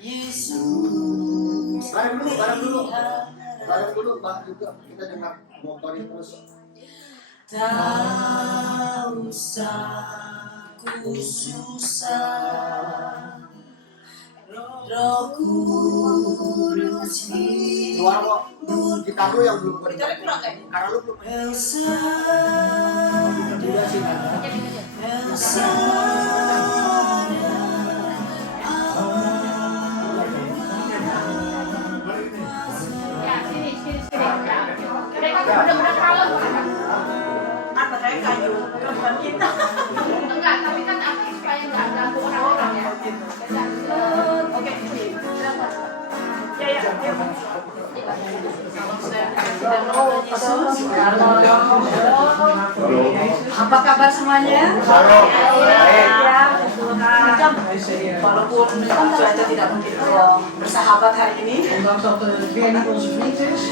Yesus. Bareng dulu, Pak juga kita dengar motorin terus. Tak usah ku susah, Roh Kudus Suara kok gitar lu yang belum Gitarnya kurang kayaknya. karena lu belum Elsa, juga sih kan. Elsa. Ya, sini. Mereka benar-benar kalem. Kan mereka juga bukan kita. Enggak, tapi kan aku supaya nggak ganggu orang-orang ya. Oke, ya. Apa kabar semuanya? Ya, walaupun cuaca tidak mungkin bersahabat hari ini, Ondanks dat het weer niet onze vriend is.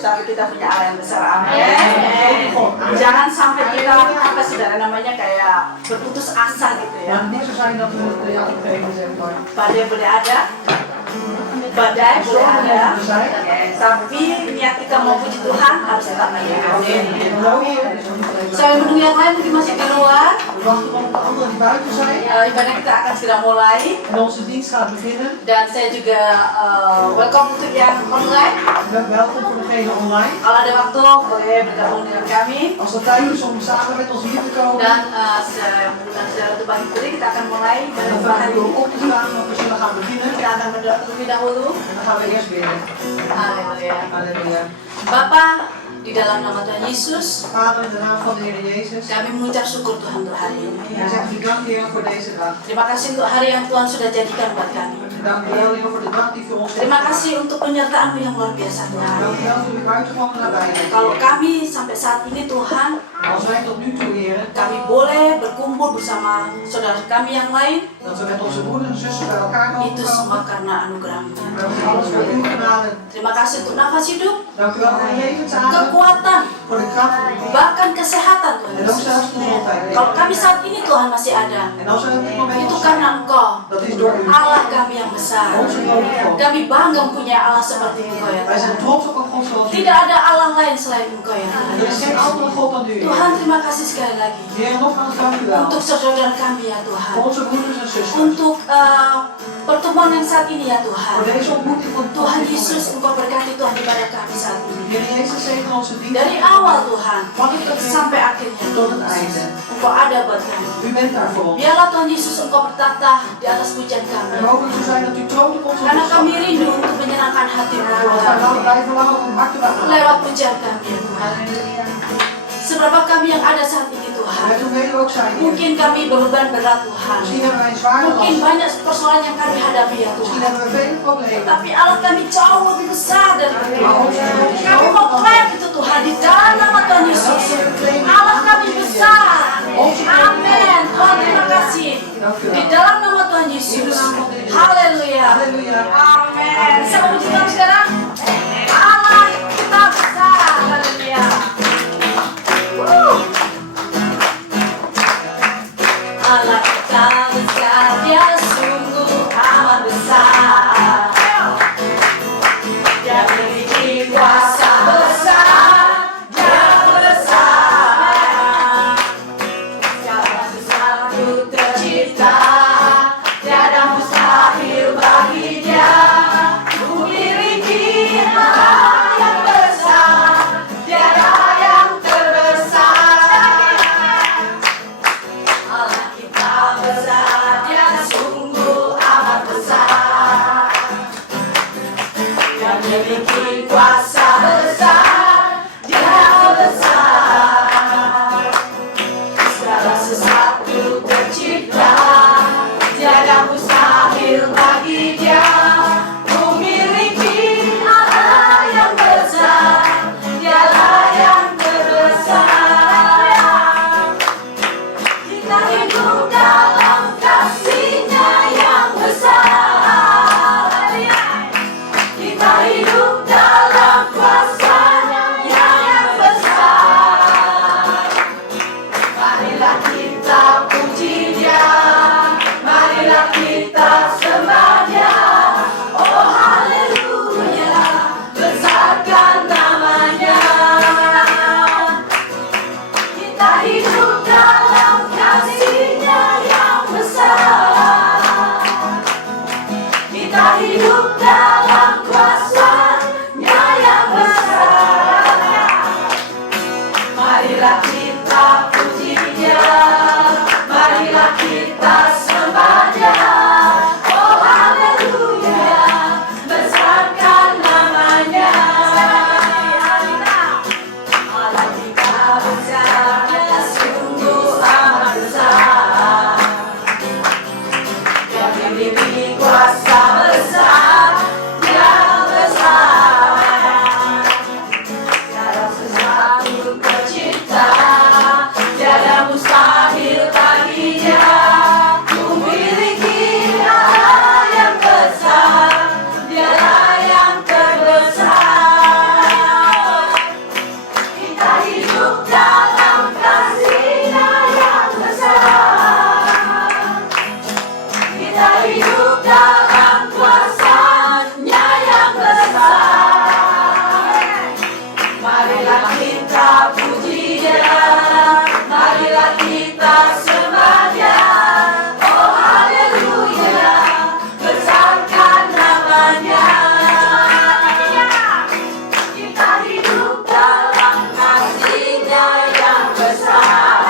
tapi kita punya Allah yang besar. Amin. Jangan sampai kita apa saudara namanya kayak berputus asa gitu ya. Maar het niet zo zijn dat we het afgeven, zeg maar. Badai boleh ada, badai boleh ada, tapi niat kita mau puji Tuhan harus tetap ada. Saya menunggu yang lain mungkin masih di luar. We wachten op de anderen die buiten zijn. Ibadah kita akan segera mulai. En onze dienst gaat beginnen. Dan saya juga welcome untuk yang online. Welkom voor degene online. Kalau ada waktu boleh bergabung dengan kami. Als het tijd is om samen met ons hier te komen. Dan saya mengundang saudara untuk bagi diri, kita akan mulai En dan dengan vraag ik hari u ini. op te staan, want we zullen gaan beginnen. Kita akan berdoa terlebih dahulu. En dan gaan we eerst bidden. Haleluya. Halleluja. Bapa, di dalam nama Tuhan Yesus, Vader, in de naam van de Heer Jezus. kami mengucap syukur Tuhan untuk hari ini. Wij zeggen u dank, Heer, voor deze dag. Terima kasih untuk hari yang Tuhan sudah jadikan buat kami. Dank u wel, Heer, voor de dag die voor ons Terima is. kasih untuk penyertaan-Mu yang luar biasa Tuhan. Dank u wel voor uw buitengewoon nabijheid. Kalau kami sampai saat ini Tuhan, Als wij tot nu toe, Heer, kami boleh berkumpul bersama saudara kami yang lain, dat we met onze broeders en zussen bij elkaar mogen itu semua komen. karena anugerah-Mu. Dat is alles voor uw genade. Terima kasih untuk nafas hidup, Dank u wel voor de levensadem, kekuatan, voor de kracht bahkan kesehatan Tuhan en ook Yesus. zelfs gezondheid. Kalau kami saat ini Tuhan masih ada, En als we op dit moment itu nog karena zijn, Engkau, dat is door u. Allah kami yang besar. Onze grote God. Kami bangga punya Allah seperti Engkau ya Wij zijn Tuhan. trots op een God zoals u. Tidak ada Allah lain selain Engkau ya Tuhan. Er is geen andere God dan u. Tuhan terima kasih sekali lagi Heer, nogmaals dank u wel. untuk saudara kami ya Voor Tuhan. onze broeders en zusters. Untuk pertemuan yang saat ini ya Tuhan. Voor deze ontmoeting van Tuhan Yesus Engkau berkati Tuhan kepada kami saat ini. Heer Jezus zegen onze dienst Dari awal Tuhan sampai akhirnya tot het einde. Engkau ada buat kami. U bent daar voor ons. Biarlah Tuhan Yesus Engkau bertata di atas pujian kami. En mogen het zo zijn dat u troont op onze Karena kami ontzag. rindu untuk menyenangkan hati-Mu Want Tuhan. wij verlangen om hart te behagen. Lewat pujian kami ya Tuhan. Seberapa kami yang ada saat ini Tuhan. Met hoeveel we ook zijn, Heer. Mungkin kami beban berat Tuhan. Misschien hebben wij een zware Mungkin last. banyak persoalan yang kami hadapi ya Misschien Tuhan. hebben we vele problemen. Tapi Allah kami jauh lebih besar dari itu. Maar onze God is Kami groter mau dan klaim itu Tuhan di dalam nama Tuhan Yesus. Allah kami besar. Amin. Tuhan terima kasih. Di dalam nama Tuhan Yesus. Haleluya. Halleluja. Amin. Saya mau puji Tuhan sekarang. Allah kita besar. Haleluya. Allah kita besar, Dia sungguh amat besar. Dia memiliki kuasa besar, Dia besar. Segala sesuatu tercipta, tiada mustahil hidup dalam kuasa-Nya yang besar. Marilah kita puji Dia, marilah kita sembah Dia. Oh haleluya, besarkan namanya. Kita hidup dalam kasih-Nya yang besar.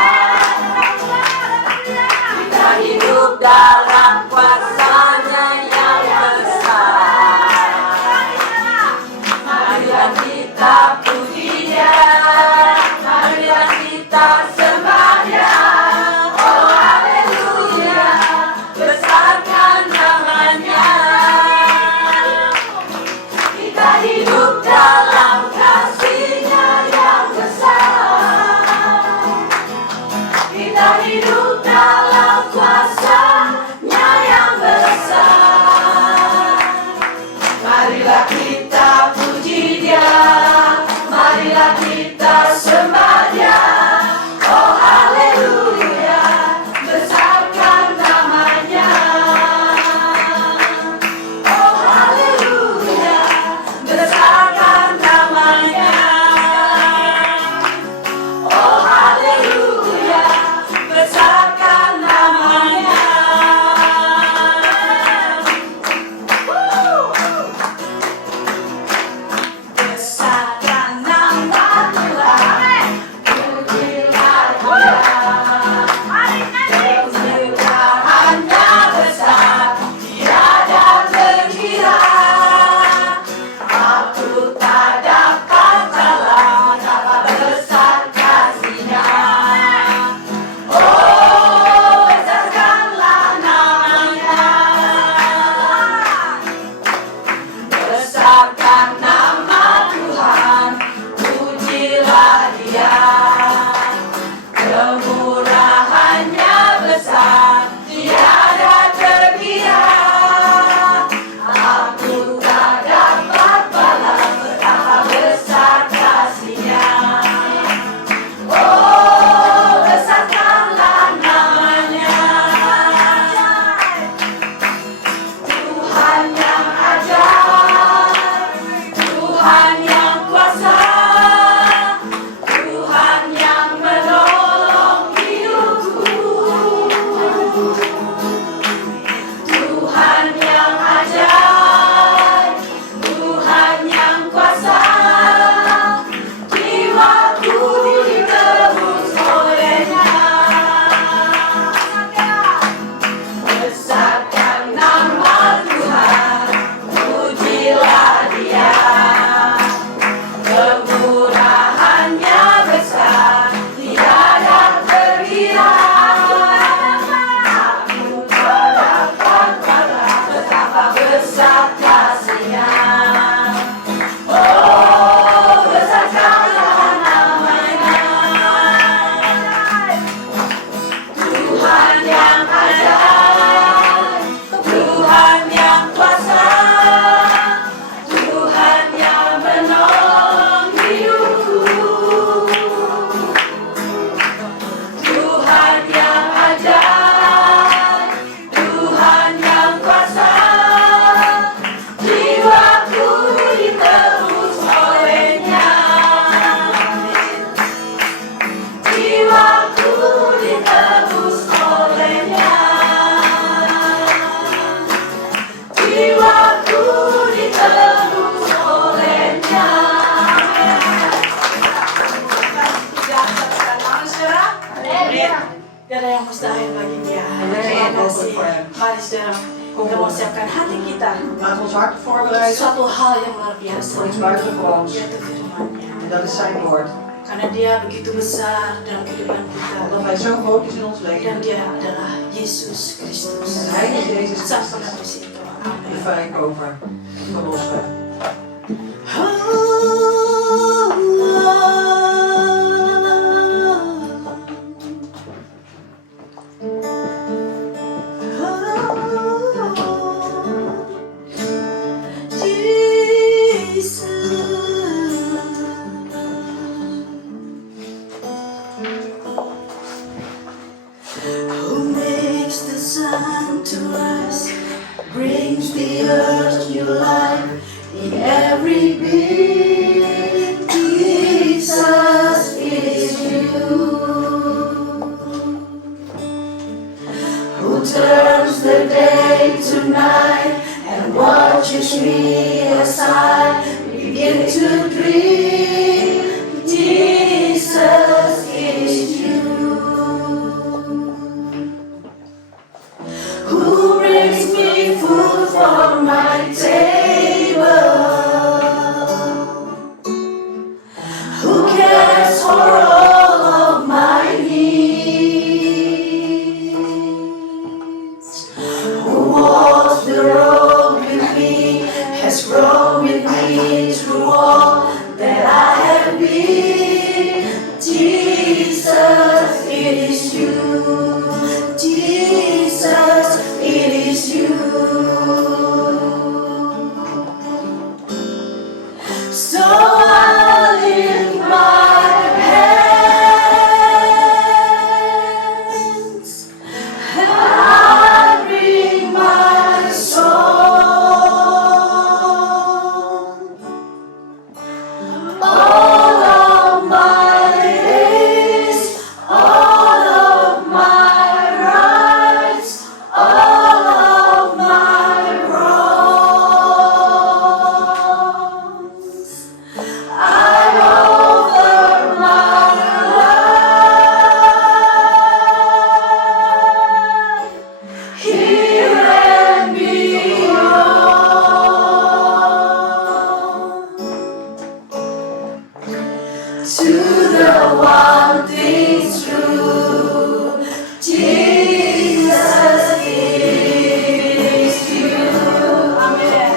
Kita hidup dalam kuasa-Nya yang besar. Marilah kita puji Dia, marilah kita sembah Dia. Oh haleluya, besarkan namanya. Kita hidup dalam kasih-Nya yang besar. Kita hidup dalam kuasa-Nya yang besar. Marilah kita puji Dia, marilah kita sembah Dia. Oh haleluya, besarkan namanya. Oh haleluya, besarkan namanya. Oh haleluya, besarkan namanya. Besarkan nama Tuhan, pujilah Dia. Kemuliaannya besar, tiada terkira. Aku tak dapat tahu betapa besar kasih-Nya. Oh, besarkanlah namanya. Besarkan nama Tuhan, pujilah Dia. Kemurahan-Nya besar, tiada terkira. Aku tak dapat balas betapa besar kasih-Nya. Oh, besarkanlah namanya. Tuhan yang ajaib, Tuhan yang kuasa, Tuhan yang menolong hidupku. Tuhan yang ajaib, Tuhan yang kuasa, jiwaku ditebus oleh-Nya. Besarkan nama Tuhan, pujilah Dia. Kemurahan-Nya besar, tiada terkira. Aku tak dapat balas betapa besar kasih-Nya. Oh, besarkanlah namanya. Tuhan yang ajaib, Tuhan yang kuasa, Tuhan yang menolong hidupku. Tuhan yang ajaib, Tuhan yang kuasa, jiwaku ditebus oleh-Nya. Jiwaku ditebus oleh-Nya. Jiwaku ditebus oleh-Nya. Tiada yang mustahil bagi Dia. Terima kasih. Mari saudara, kita mau siapkan hati kita Laat ons hart voorbereiden suatu hal yang luar biasa, voor iets buitengewoons. yaitu firman-Nya. En dat is zijn woord. Karena Dia begitu besar dalam kehidupan kita, Omdat hij zo groot is in ons dan leven. Dia adalah Yesus Kristus. En hij is Jezus Sang Christus. penebus itu. De Amin. vrijkoper, verlosser. Who makes the sun to rise the earth, new life in every being. Jesus, it is you who turns the day to night and watches me as I begin to dream. Jesus, it is you who brings me food from my table, who cares for all of my needs, who walks the road with me, has grown with me through all that I have been. Jesus, it is you. Jesus, it is you. So I lift my hands and I bring my song. All of my days, all of my rights, all of my wrongs, I offer my life here and beyond. To the one thing true, Jesus, it is you. Amen.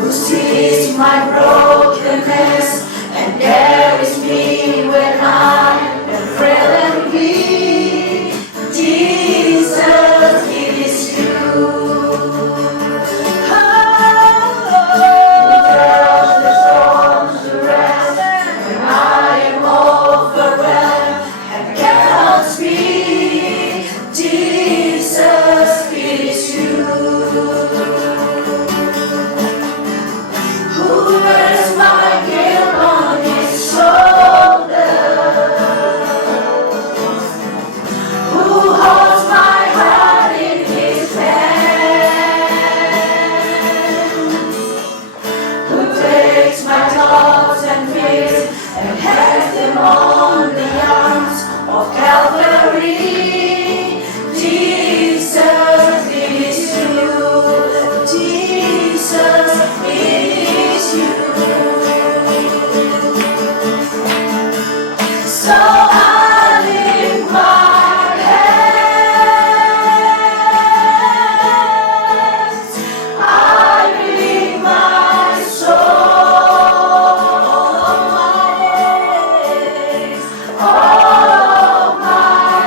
Who sees my brokenness and carries me when I am frail and weak. Jesus, it is you. Who tells the storms to rest when I am overwhelmed and cannot speak. Jesus, it is you. Who bears my guilt on his shoulders, who holds my heart in his hands, who takes my thoughts and fears and hangs them on the arms of Calvary. Jesus, it is you. Jesus, it is you. So I lift my hands, I bring my soul, all of my days, all of my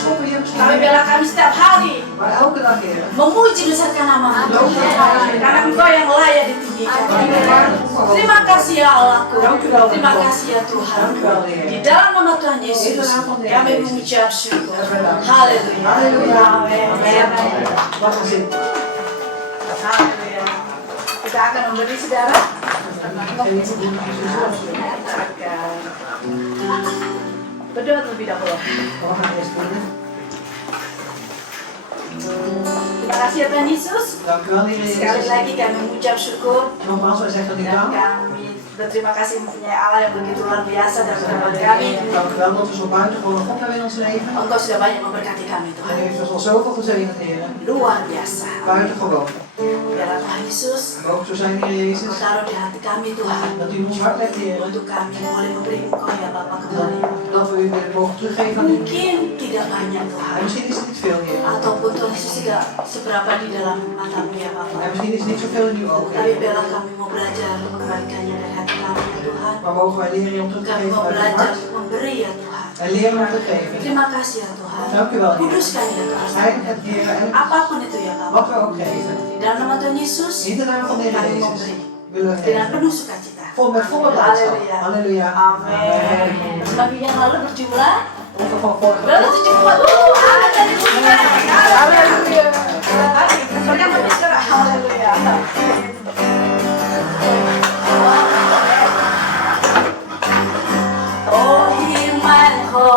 schoppen, Heer, misschien Kami niet. bela kami setiap hari Maar elke dag, Heer. memuji besarkan nama karena Engkau yang layak ditinggikan. Terima kasih ya Allahku. Terima kasih ya Tuhan. Di dalam nama Tuhan Yesus kami mengucap syukur. Haleluya. Haleluya. Amin. Mag gaan zitten. Haleluya. Kita akan memberi saudara. Berdoa terlebih dahulu. We gaan eerst bidden. Terima kasih ya Tuhan Yesus. Dank u wel, Heer Sekali Jezus. lagi kami mengucap syukur. Nogmaals, wij zeggen u Dan dank. kami berterima kasih mempunyai Allah yang begitu luar biasa dalam kehidupan kami. Dank u wel dat we zo buitengewoon God hebben in ons leven. Engkau sudah banyak memberkati kami En Tuhan. u heeft ons al zoveel gezegend, Heer. Luar biasa. Buitengewoon. Biarlah Tuhan Yesus En mogen zo zijn, Heer Jezus. taruh di hati kami Tuhan. Dat u in ons hart legt, Heer. Untuk kami boleh memberi Engkau ya Bapa kembali. Dat we u weer mogen teruggeven aan u. Mungkin tidak banyak En Tuhan. misschien is het niet veel, Heer. Ataupun Tuhan Yesus tidak seberapa di dalam matamu ya Bapa. En misschien is het niet zoveel in uw ogen, Tapi Heer. biarlah kami mau belajar mengembalikannya dari hati kami ya Tuhan. Maar mogen wij leren je om terug te Kami geven mau uit uw belajar hart. memberi ya Tuhan. En leren om te geven. Terima kasih ya Tuhan. Dank u wel, Heer. Kuduskan ya Tuhan. Heilig het, Heer. En Apapun itu ya Bapa. wat we ook geven. Di dalam nama Tuhan Yesus In de naam van de Heer kami Jezus memberi willen we dengan geven. penuh sukacita. Met volle blijdschap. Halleluja. Halleluja. Amin. Minggu yang lalu berjumlah Of van vorige berapa week. 74. Haleluya. Haleluya. Yang lebih cerah. Haleluya. Oh imanku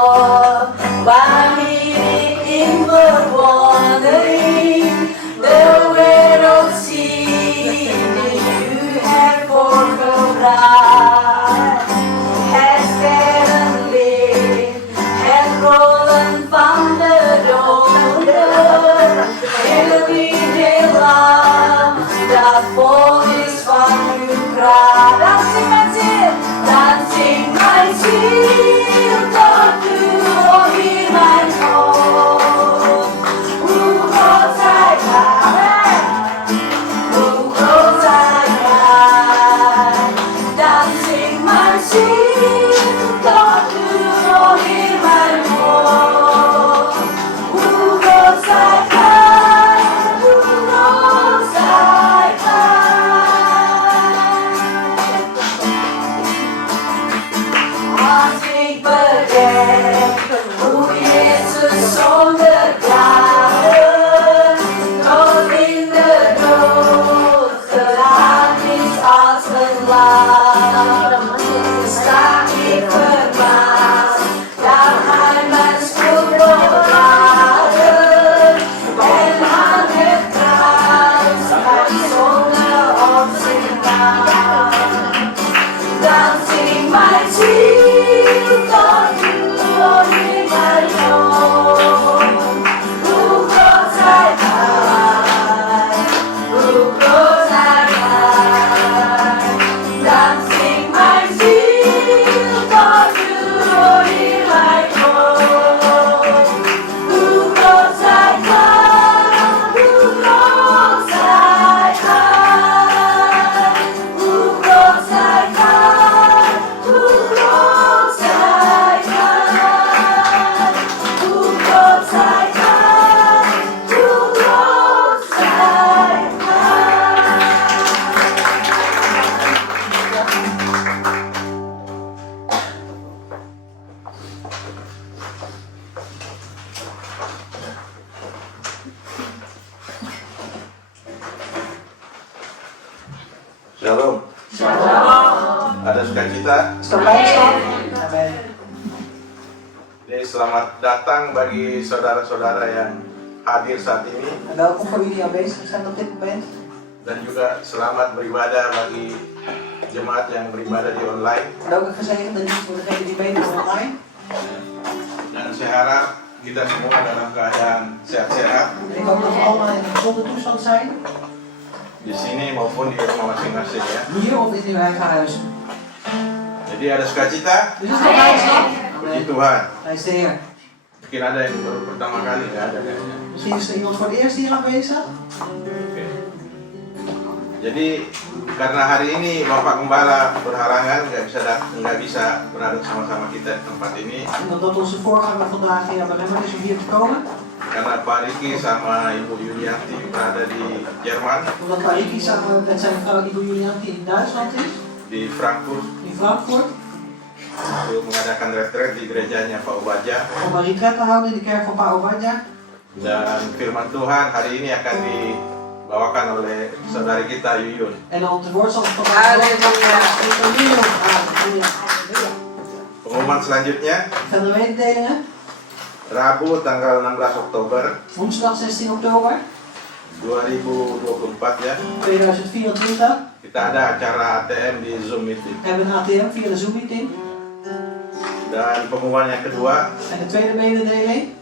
bangkit berwandering the world sea that you have for the bride has heavenly has rollen from the door every day love that fall is from you cry dancing my seal God to be my home who goes I dancing my seal God to be my home who goes I Asik berdek, oh Yesus on the garden, God in the door, terang is als een lamp. Sta ik verbaasd, dat hij mijn schuld bedragen, en aan het kruis hij zongen op zijn naam. Dancing my shield on you, only my own. Who goes I high? Who goes I high? Dancing my shield on you, only my own. Who goes I high? Who goes I high? Who goes I high? Who goes I high? Who goes I high? Who goes I Shalom. Ada sukacita. Blijdschap. Amen. Jadi selamat datang bagi saudara-saudara yang hadir saat ini En welkom voor jullie die aanwezig zijn op dit moment. dan juga selamat beribadah bagi jemaat yang beribadah di online. En ook een gezegende dienst voor degenen die meedoen online. Dan saya harap kita semua dalam keadaan sehat-sehat En ik hoop dat we allemaal in een gezonde toestand zijn. di sini maupun di rumah masing-masing ya. Hier of in uw eigen huis. Jadi ada sukacita, Dus het is wel blijdschap. puji Amen. Tuhan. Hij is de Heer. Mungkin ada yang baru pertama kali ya ada kayaknya. Misschien is er iemand voor het eerst hier aanwezig. Oke. Jadi karena hari ini Bapak Gembala berhalangan nggak bisa berada sama-sama kita di tempat ini. Omdat onze voorganger vandaag belemmerd is om hier te komen. Karena Pak Riki sama Ibu Yulianti berada di Jerman, Omdat Pak Ricky samen met zijn vrouw Ibu Julianti in Duitsland is. di Frankfurt, In Frankfurt. untuk mengadakan retret di gerejanya Pak Obaja. Om een retret te houden in de kerk van Pak Obadja. Dan firman Tuhan hari ini akan dibawakan oleh saudari kita Yuyun. En dan het woord zal vandaag Pengumuman selanjutnya, Verder mededelingen. Rabu tanggal 16 Oktober Woensdag 16 oktober 2024 ya, 2024 kita ada acara ATM di Zoom meeting. hebben we een ATM via de Zoom meeting. Dan pengumuman yang kedua, En de tweede mededeling.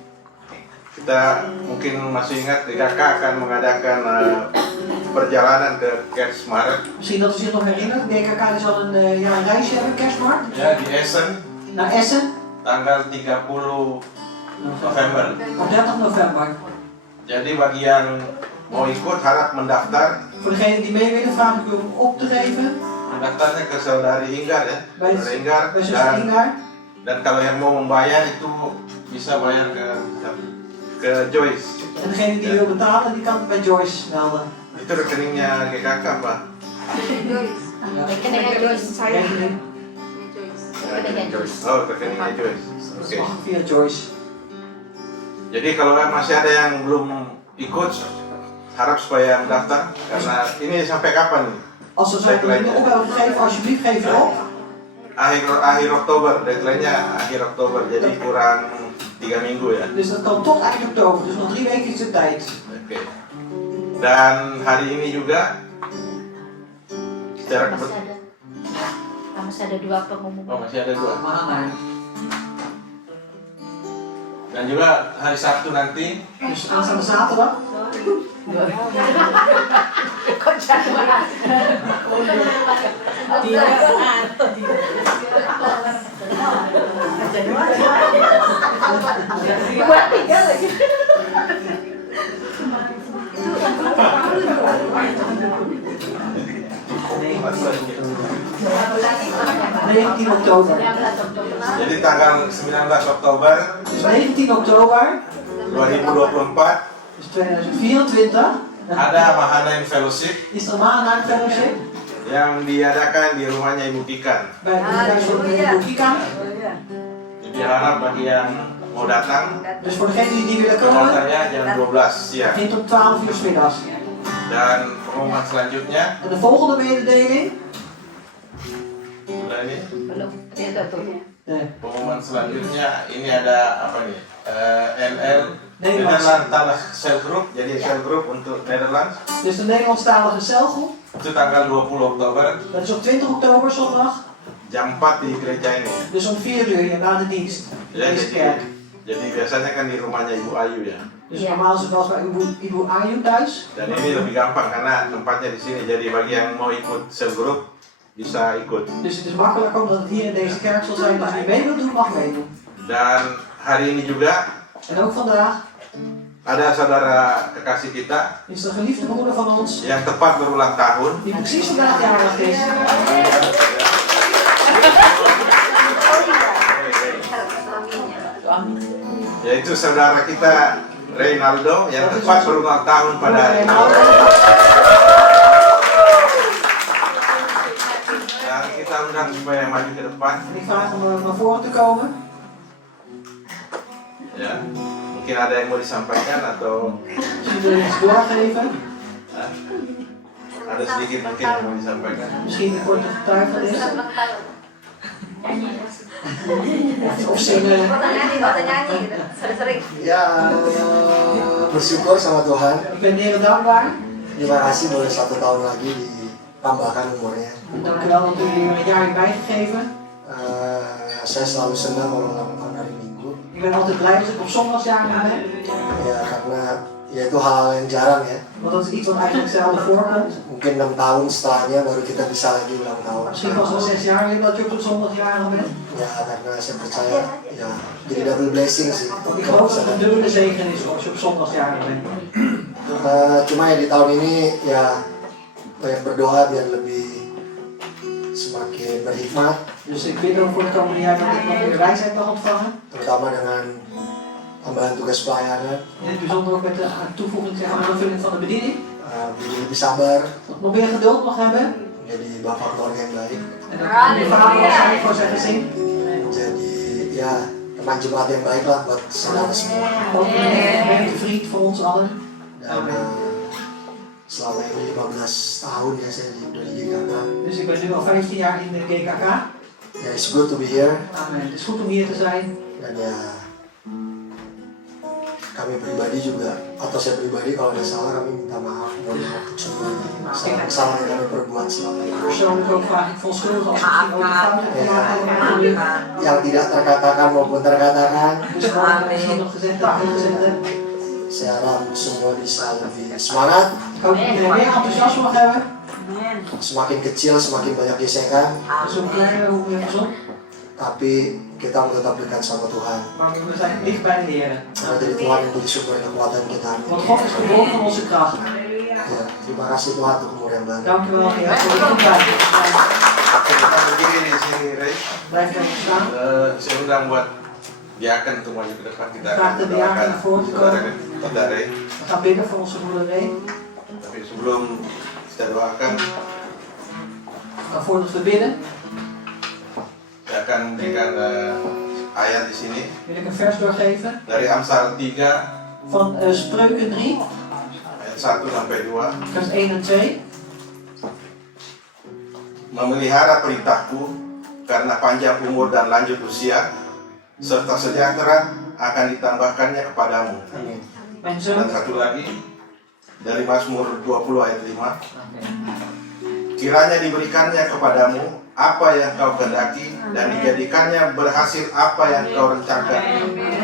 kita mungkin masih ingat DKK akan mengadakan perjalanan ke Kersmarkt Misschien dat u zich nog herinnert. DKK zal een reisje hebben, kerstmarkt. ya di Essen Naar Essen tanggal 30 November. op 30 november. Jadi bagi yang mau ikut harap mendaftar. Voor degenen die mee willen, vraag ik u om op te geven. Mendaftarnya ke saudari Hinggar ya, Bij saudari Hinggar. zuster Ingar. Dan kalau yang mau membayar itu bisa bayar ke Joyce. En degene die wil betalen, die kan bij Joyce melden. Itu rekeningnya GKK Pak. Ja. Rekening. Rekening. Oh rekeningnya Joyce. Dat Oke. mag via Joyce. Jadi kalau masih ada yang belum ikut, harap supaya mendaftar karena ini sampai kapan nih? Als er zijn die op hebben gegeven, alsjeblieft geef je op. Akhir Oktober, deadline-nya akhir Oktober, jadi kurang 3 minggu ya. Dus dat kan tot eind oktober, dus nog 3 weken is de tijd. Oke. Dan hari ini juga secara Masih ada 2 pengumuman. masih ada 2. Mana? Dan juga hari Sabtu nanti Dus aanstaande zaterdag. Kok Januari? Buat 3 lagi. 19 oktober. jadi tanggal 19 Oktober Dus 19 oktober, 2024 dus 2024, ada Mahanaim Fellowship is er Maanheim Fellowship yang diadakan di rumahnya Ibu Kikan. bij de huis van Ibu Kika. Jadi harap bagi yang mau datang, Dus voor degenen die willen komen, penontonnya jam 12 siang. begint om 12 uur 's middags. Dan pengumuman selanjutnya, En de volgende mededeling. sudah ini. Belum. Dia tuh. Pengumuman selanjutnya ini ada apa nih? NL Nederlands. Nederlands Cell Group. Jadi Cell Group untuk Nederlands Dus de Nederlandstalige celgroep. itu tanggal 20 Oktober Dat is op 20 oktober zondag. jam 4 di gereja ini. Dus om 4 uur hier na de dienst. In Ya, deze kerk. jadi biasanya kan di rumahnya Ibu Ayu ya. Dus Ja. normaal is het wel eens bij Ibu Ayu thuis. Dan ini lebih gampang karena tempatnya di sini. Jadi bagi yang mau ikut Cell Group bisa ikut. Dus het is makkelijker omdat het hier in deze kerk zal zijn. Dus wie mee wil doen, mag meedoen. Dan hari ini juga En ook vandaag ada saudara kekasih kita is de geliefde broeder van ons, yang tepat berulang tahun. die precies vandaag jarig is. Yaitu saudara kita Reynaldo yang tepat berulang tahun pada hari ini. Dan kita undang supaya maju ke depan. En ik vraag hem naar voren te komen. Ya, mungkin ada yang mau disampaikan atau Misschien wil je iets doorgeven. ada sedikit mungkin yang mau disampaikan. Misschien een korte getuigenis. Of zingen. nyanyi gitu. Sering-sering. Ya, bersyukur sama Tuhan. Ik ben de Heer dankbaar. Terima kasih boleh 1 tahun lagi ditambahkan umurnya. Dank u wel dat u hier een jaar heeft bijgegeven. Saya selalu senang kalau ulang tahun hari Minggu. Ik ben altijd blij dat ik op zondag jarig ben. Ya karena ya itu hal yang jarang ya. Want dat is iets wat eigenlijk zelden voorkomt. Mungkin 6 tahun setelahnya baru kita bisa lagi ulang tahun. Misschien pas wel 6 jaar geleden dat je op zondag jarig bent. Ya karena saya percaya ya jadi double blessing sih. Ik geloof dat het een dubbele zegen is als je op zondag jarig bent. Cuma ya di tahun ini ya banyak berdoa biar lebih semakin berhikmat, Dus ik bid ook voor de komende jaar dat ik nog meer wijsheid mag ontvangen. terutama dengan tambahan tugas pelayanan, In het bijzonder ook met de toevoeging zeg maar, aanvulling van de bediening. menjadi lebih sabar, Dat ik nog meer geduld mag hebben. menjadi bapak keluarga yang baik, En dat ik meer verhaal mag zijn voor zijn gezin. jadi ya teman jemaat yang baik lah buat saudara semua. Ook een werkte vriend voor ons allen. Dan selama ini 15 tahun ya saya udah di GKK. Dus ik ben nu al 15 jaar in de GKK. Ya, it's good to be here. Amen. Het is goed om hier te zijn. Dan ya kami pribadi juga, atau saya pribadi kalau ada salah kami minta maaf mohon maaf untuk semua kesalahan yang kami perbuat selama ini. Persoonlijk ook vraag ik verontschuldigen als ik misschien ook fouten heb gemaakt met jullie. Yang tidak terkatakan maupun terkatakan, Dus wat ik misschien nog gezegd heb, gezegd heb. saya harap semua bisa lebih semangat. Ik hoop dat iedereen meer enthousiasme mag hebben. Semakin kecil semakin banyak gesekan, Dus hoe kleiner, hoe meer gezond. tapi kita mau tetap dekat sama Tuhan. Maar we zijn dicht bij de Heer. Karena dari Tuhan yang beri sumber kekuatan kita. Want God is de bron van onze kracht. Ya, terima kasih Tuhan untuk umur yang baru. Dank u wel, Heer, voor de goedheid. Kita berdiri di sini, Ray. Blijf even staan. Saya undang buat diaken untuk maju ke depan. Kita Vraag de diaken naar voren te komen. saudara Ray. We gaan bidden voor onze moeder Ray. Tapi sebelum kita doakan, Maar voordat we bidden, saya akan memberikan ayat di sini wil ik een vers doorgeven dari Amsal 3 van Spreuken 3, ayat 1 sampai 2. vers 1 en 2. Memelihara perintahku karena panjang umur dan lanjut usia serta sejahtera akan ditambahkannya kepadamu. Mijn Dan zoon, satu lagi dari Mazmur 20 ayat 5. Kiranya diberikannya kepadamu apa yang kau kehendaki dan dijadikannya berhasil apa yang kau rencanakan.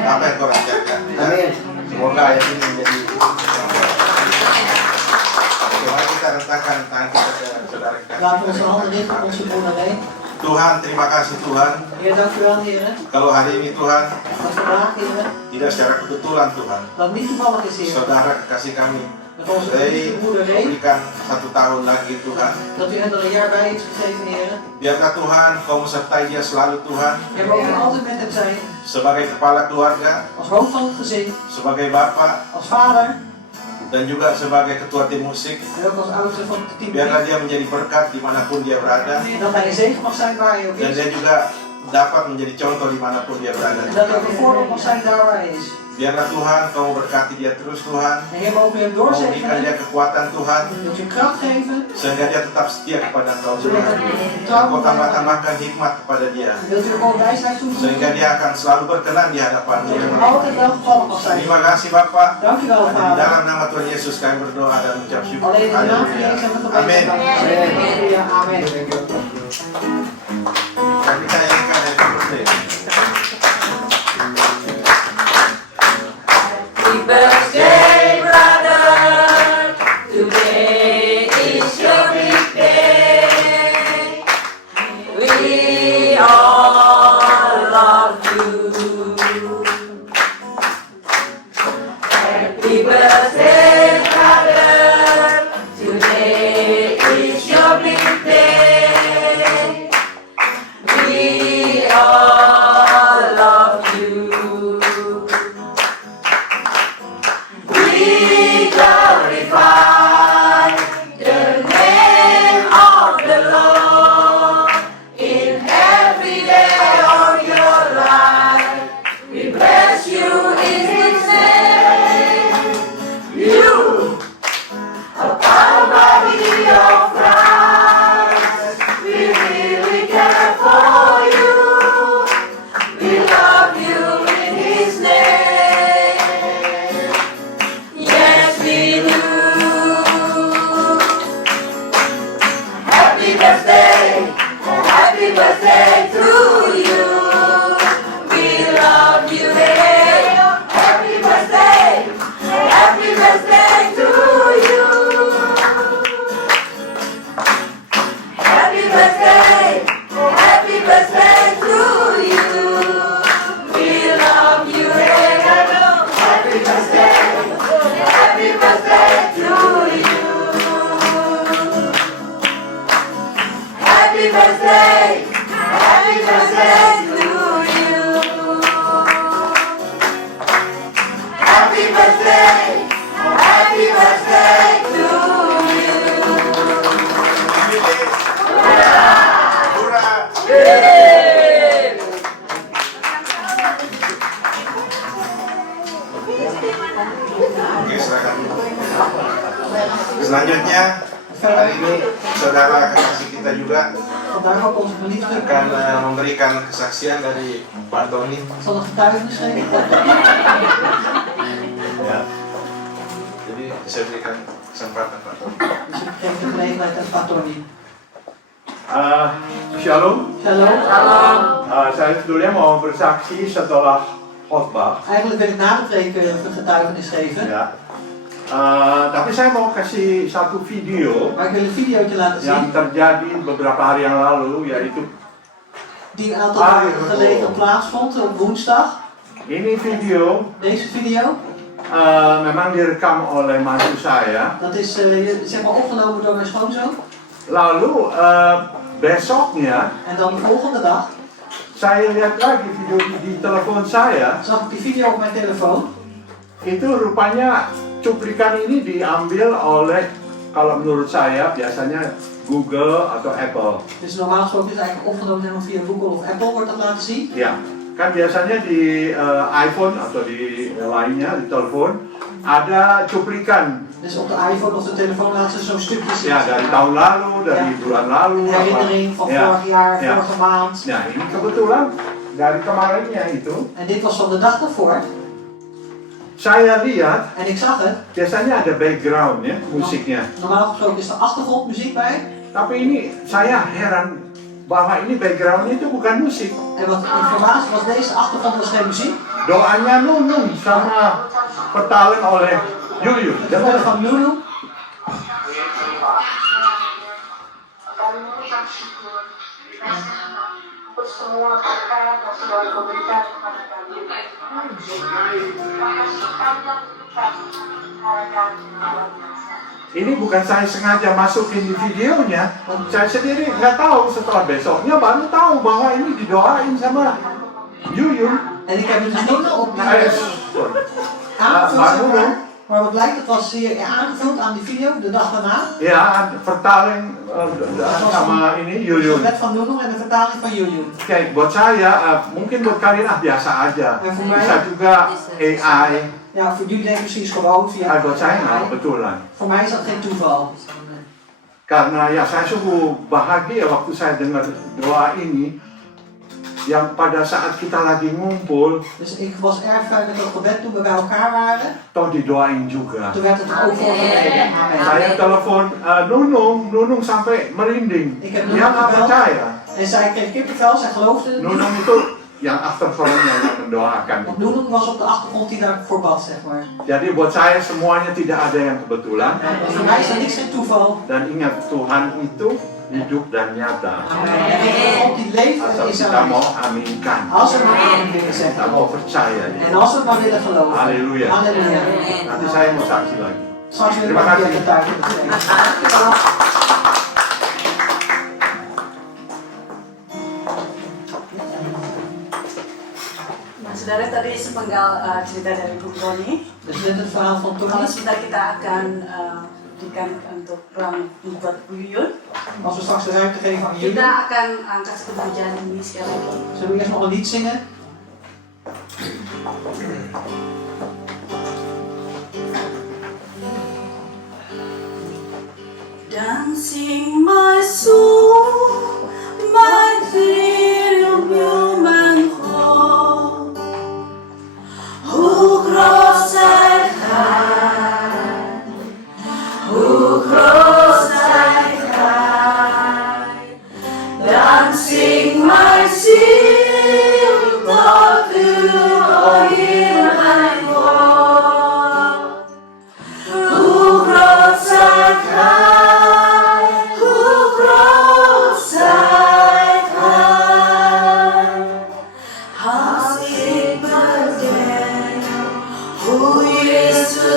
Apa yang kau rencanakan. Amin. Semoga ayat ini menjadi Mari kita rentangkan tangan kita ke saudara kita. laten we onze handen richten op onze moeder Ray. Tuhan, terima kasih Tuhan. Heer, dank u wel, Heer. Kalau hari ini Tuhan Dat vandaag, Heer, tidak secara kebetulan Tuhan, dat niet toevallig is, Heer. saudara kekasih kami Met onze Ray geliefde moeder Ray, berikan 1 tahun lagi Tuhan. dat u hen er een jaar bij heeft gegeven, Heer. Biarlah Tuhan kau mesertai dia selalu Tuhan. En we ook altijd met hem zijn, Sebagai kepala keluarga, als hoofd van het gezin, sebagai bapak, als vader, dan juga sebagai ketua tim musik. en ook als oudste van het team. Biarlah dia menjadi berkat dimanapun dia berada. En dat hij een zegen mag zijn waar hij ook Dan is. dia juga dapat menjadi contoh dimanapun dia berada. En dat hij ook een voorbeeld mag zijn daar waar hij is. Biarlah Tuhan kau berkati dia terus Tuhan. En Heer, mogen we hem Kau berikan dia doorzegenen, kekuatan Tuhan. wilt u hem kracht geven, Sehingga dia tetap setia kepada Engkau zodat Tuhan. hij trouw Kau blijft. tambah-tambahkan hikmat kepada dia. Wilt u hem ook wijsheid Sehingga toevoegen, dia akan selalu berkenan di hadapan-Mu. zodat hij altijd welgevallig mag zijn. Terima kasih Bapak. Dank u wel, Di Vader. dalam nama Tuhan Yesus kami berdoa dan mengucap syukur. Alleen in de naam van Haleluya. Jezus hebben we Amin. gebeden. Halleluja, amen. Kami tayangkan happy birthday. Happy birthday, brother. Today is your big day. We all love you. Happy birthday, brother. Today is your big day. We all love you. We glorify the name of the Lord in every day of your life. We bless you in His name. You are part of the body of Christ. We really care for you. We love you in His name. Yes, we birthday, happy birthday to you. Oke, silakan. Selanjutnya, hari ini saudara kekasih kita juga Vandaag ook onze geliefde. akan memberikan kesaksian dari Pak Tony. Zal een getuigenis geven. Ya. Jadi saya berikan kesempatan Pak Tony. Dus ik geef de gelegenheid aan Pak Tony. Shalom. Shalom. Saya sebetulnya mau bersaksi setelah khotbah. Eigenlijk wil ik na de preek een getuigenis geven. Ya. Tapi saya mau kasih satu video Maar ik wil een videootje laten yang zien. terjadi beberapa hari yang lalu, yaitu Die een aantal dagen geleden plaatsvond op woensdag. ini video Deze video. memang direkam oleh mantu saya. Dat is zeg maar opgenomen door mijn schoonzoon. Lalu besoknya En dan de volgende dag saya lihat lagi video di telepon saya. zag ik die video op mijn telefoon. Itu rupanya cuplikan ini diambil oleh, kalau menurut saya biasanya Google atau Apple. Dus normaal gesproken is het eigenlijk opgenomen helemaal via Google of Apple wordt dat laten zien. Ya, kan biasanya di iPhone atau di lainnya di telepon ada cuplikan. Dus op de iPhone of de telefoon laten ze zo'n stukje zien. Ya, dari tahun lalu, dari bulan lalu. Een herinnering van Ya. vorig jaar, Ja. vorige maand. Nah, ini kebetulan dari kemarinnya itu En dit was van de dag daarvoor. saya lihat En ik zag het. biasanya ada background ya musiknya. Normaal gesproken is er achtergrondmuziek bij. Tapi ini saya heran bahwa ini backgroundnya itu bukan musik. En wat informatie was, deze achtergrond was geen muziek. Doanya Nunung sama pertalen oleh Yuyu. Het woorden van Lulu. Kami mengucap syukur untuk semua berkat yang sudah Kau berikan kepada kami. Terima kasih banyak untuk kami karena kami luar biasa. Ini bukan saya sengaja masukin di videonya. Saya sendiri nggak tahu, setelah besoknya baru tahu bahwa ini didoain sama Yuyu. En ik heb het dus niet op Sorry. aangevuld, Maar zeg hoe maar. dan? Maar wat blijkt, het was hier aangevuld aan die video, de dag daarna. Ya, vertaling sama ini Yuyu. De wet van Lulu en de vertaling van Julian. Kijk, buat saya, mungkin buat kalian biasa aja. Bisa juga AI. Ja, voor jullie denk ik precies gewoon via. Buat saya nggak kebetulan. Voor mij is dat geen toeval. Karena ya saya sungguh bahagia waktu saya dengar doa ini, yang pada saat kita lagi ngumpul, Dus ik was erg fijn met dat gebed toen we bij elkaar waren. toh didoain juga. Toen werd het ook voor gebeden. Amen. Saya telepon Nunung sampai merinding. Ik heb Dia Nunung nggak gebeld. percaya. En zij kreeg kippenvel, zij geloofde het niet. Nunung itu yang afterfront-nya yang mendoakan. Want Nunung was op de achtergrond die daarvoor bad, zeg maar. Jadi buat saya semuanya tidak ada yang kebetulan. En voor mij is dat niks geen toeval. Dan ingat, Tuhan itu hidup dan nyata. Amen. En weet je, God die leeft en Asal is kita mau aan. aminkan. Als we maar amen willen Kita zeggen. mau percaya. En als we het maar willen geloven. Halleluja. Halleluja. Nanti saya mau saksi lagi. Straks willen we Terima nog weer kasih. getuigen geven. Nah, saudara tadi sepenggal cerita dari Bu Tony. Dus dit is het verhaal van Kalau Tony. sebentar kita akan berikan untuk ruang buat Bu Yuyun. Als we straks de ruimte geven aan Kita jullie. akan angkat pujian ini sekali lagi. Zullen we eerst nog een lied zingen? Dancing my soul, my little human heart, who cross-eyed high, who cross-eyed high, dancing my silver to in my heart, who cross-eyed high.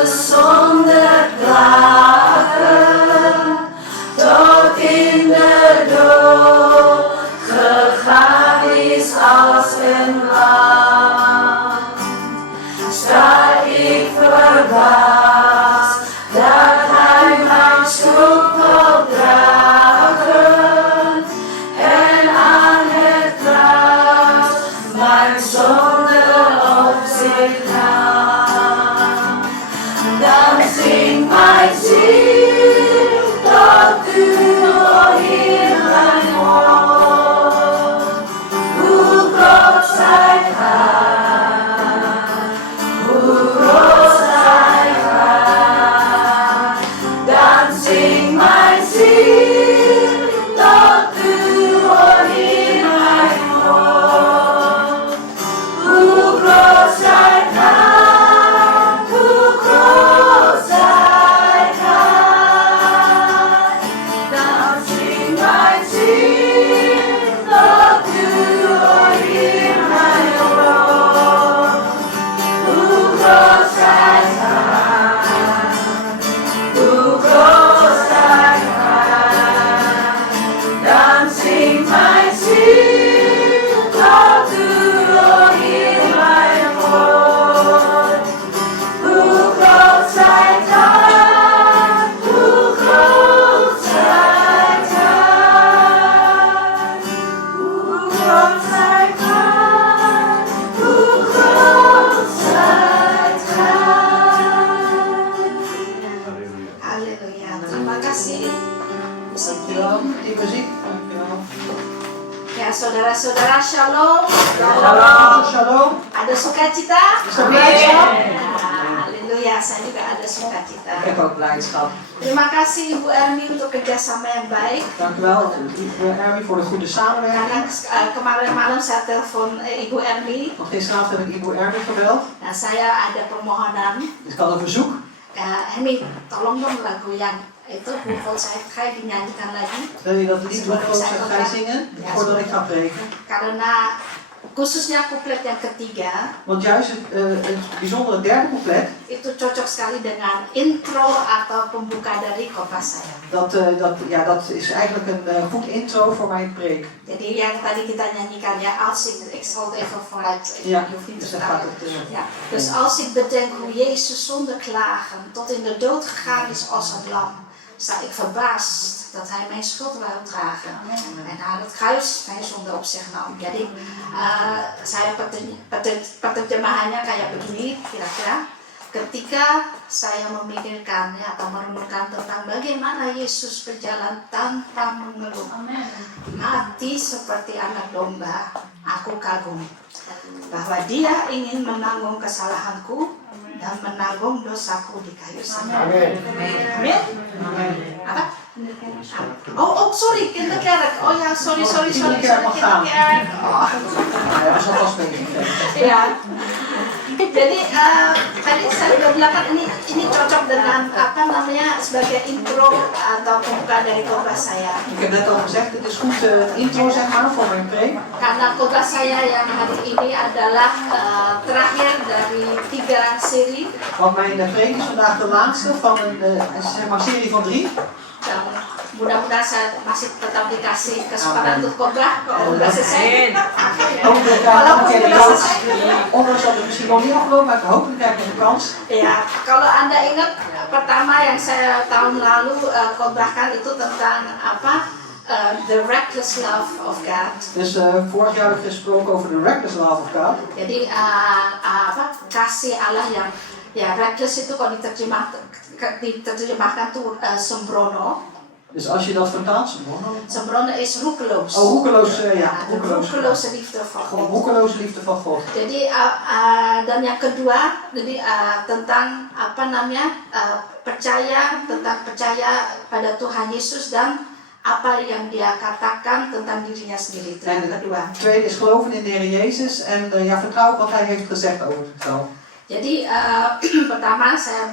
Song that lachen tot in de dood gegaan is als een lam. Sta ik voor dancing my sin, Lord, to hear my voice. Who grows like high, who grows like high, dancing my sin, Lord, to hear my voice. Who grows like high, who grows like high, dancing my sin, Lord, to hear my voice. Who grows like high, who grows like high, dancing my sin, Lord, to hear my voice. Who grows like high, who grows like high, who grows like high, who grows like high. Haleluya. Terima kasih. Dankjewel, die muziek. Dankjewel. Ya, saudara-saudara, shalom. Shalom. Shalom. Ada sukacita? Amin. Haleluya, saya juga ada sukacita. Ik heb ook blijdschap. Terima kasih Ibu Ermi untuk kerjasama yang baik. Dankjewel, Ermi, voor de goede Karena samenwerking. kemarin malam saya telepon Ibu Ermi. Want gisteravond heb ik Ibu Ermi gebeld. Nah, saya ada permohonan. Ik had een verzoek. Ermi, tolong dong lagu yang itu Buffel Saya Kai dinyanyikan lagi. Wil je dat lied nog eens gaan zingen? Voordat ik ga preken. Karena khususnya kuplet yang ketiga Want juist het bijzondere derde couplet, itu cocok sekali dengan intro atau pembuka dari khotbah saya. dat is eigenlijk een goed intro voor mijn preek. Jadi yang tadi kita nyanyikan ya, als ik zal het even vooruit. Ja, je hoeft niet dus te dan gaat het. ja. Dus als ik bedenk hoe Jezus zonder klagen tot in de dood gegaan is als een lam, sta ik verbaasd dat hij mijn schuld wou dragen. En aan het kruis mijn zonde op zich nam. Jadi saya penerjemahannya kayak begini kira-kira. Ketika saya memikirkan atau merenungkan tentang bagaimana Yesus berjalan tanpa mengeluh, mati seperti anak domba, aku kagum bahwa Dia ingin menanggung kesalahanku dan menanggung dosaku di kayu salib. Amin. Apa? Oh, sorry, kinderkerk. Oh ya, sorry. Kinderkerk mag gaan. Oh. Dat is alvast mee. Ya. Jadi tadi saya sudah bilang ini cocok dengan apa namanya sebagai intro atau pembuka dari khotbah saya. Ik heb net al gezegd, het is goed intro zeg maar voor mijn preek. Karena khotbah saya yang hari ini adalah terakhir dari 3 seri. Want mijn preek is vandaag de laatste van een zeg maar serie van 3. Dan mudah-mudahan saya masih tetap dikasih kesempatan untuk khotbah kalau udah selesai. Hopelijk krijg ik een kans. Ondanks dat het misschien nog niet afgelopen, maar hopelijk krijg ik een kans. Ya, kalau Anda ingat pertama yang saya tahun lalu khotbahkan itu tentang apa? The reckless love of God. Dus vorig jaar heb ik gesproken over de reckless love of God. Jadi apa? Kasih Allah yang ya reckless itu kalau diterjemahkan tuh sembrono. Dus als je dat vertaalt, Sembrono is roekeloos. Oh, roekeloos, ja. De roekeloze liefde van God. Roekeloze liefde van God. Jadi dan yang kedua, jadi tentang apa namanya percaya pada Tuhan Yesus dan apa yang Dia katakan tentang dirinya sendiri. Itu yang kedua. Het tweede is geloven in de Heer Jezus en vertrouwen wat Hij heeft gezegd over zichzelf. Jadi pertama saya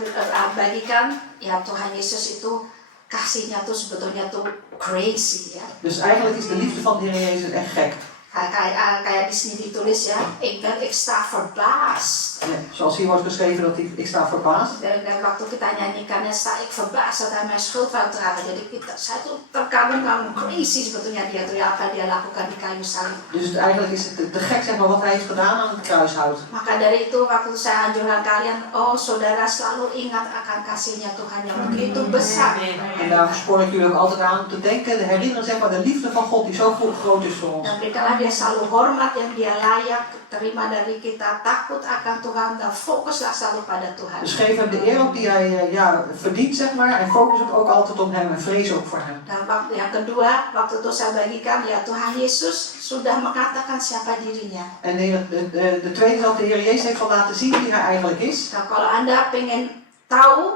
bagikan ya Tuhan Yesus itu kasihnya tuh sebetulnya tuh crazy ya. Dus eigenlijk is de liefde van de Heer Jezus echt gek. Kayak di sini ditulis ya, ik sta verbaasd. Ja, zoals hier wordt geschreven dat ik sta verbaasd. Dan waktu kita nyanyikannya sta ik verbaasd dat hij mijn schuld wou dragen. Jadi saya tuh terkagum-kagum crazy sebetulnya dia tuh ya apa dia lakukan di kayu salib. Dus eigenlijk is het te gek zeg maar wat hij heeft gedaan aan het kruishout. Maka dari itu waktu saya anjurkan kalian, oh saudara selalu ingat akan kasihnya Tuhan yang begitu besar. En daar spoor ik jullie ook altijd aan om te denken, herinneren zeg maar de liefde van God die zo groot is voor ons. Dan berikanlah dia boleh selalu hormat yang dia layak terima dari kita, takut akan Tuhan, dan fokuslah selalu pada Tuhan. Dus geef hem de eer ook die hij verdient, zeg maar. En focus ook altijd op hem en vrees ook voor hem. Dan waktu yang kedua, waktu itu saya bagikan, ya Tuhan Yesus sudah mengatakan siapa dirinya. En de tweede is dat de Heer Jezus heeft al laten zien wie hij eigenlijk is. Nah, kalau Anda pengen tahu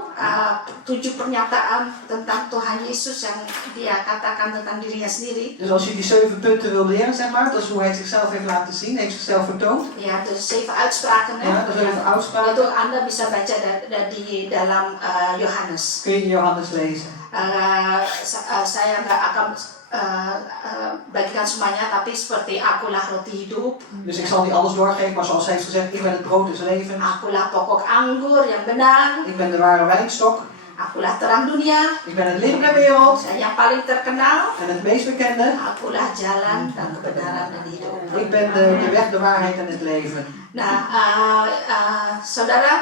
7 pernyataan tentang Tuhan Yesus yang dia katakan tentang dirinya sendiri. Dus als je die 7 punten wil leren, zeg maar, dat is hoe hij zichzelf heeft laten zien, heeft zichzelf vertoond. Ya, dus 7 uitspraken. Ja, dat is even Itu uitspraken. Anda bisa baca di dalam Yohanes. Kun je in Johannes lezen. Saya nggak akan bagikan semuanya, tapi seperti akulah roti hidup, Dus ik zal niet alles doorgeven, maar zoals hij heeft gezegd, ik ben het brood des levens. akulah pokok anggur yang benar, Ik ben de ware wijnstok. akulah terang dunia, Ik ben het licht der wereld. dan yang paling terkenal, En het meest bekende, akulah jalan dan kebenaran dan hidup. ik ben de weg, de waarheid en het leven. Nah, saudara,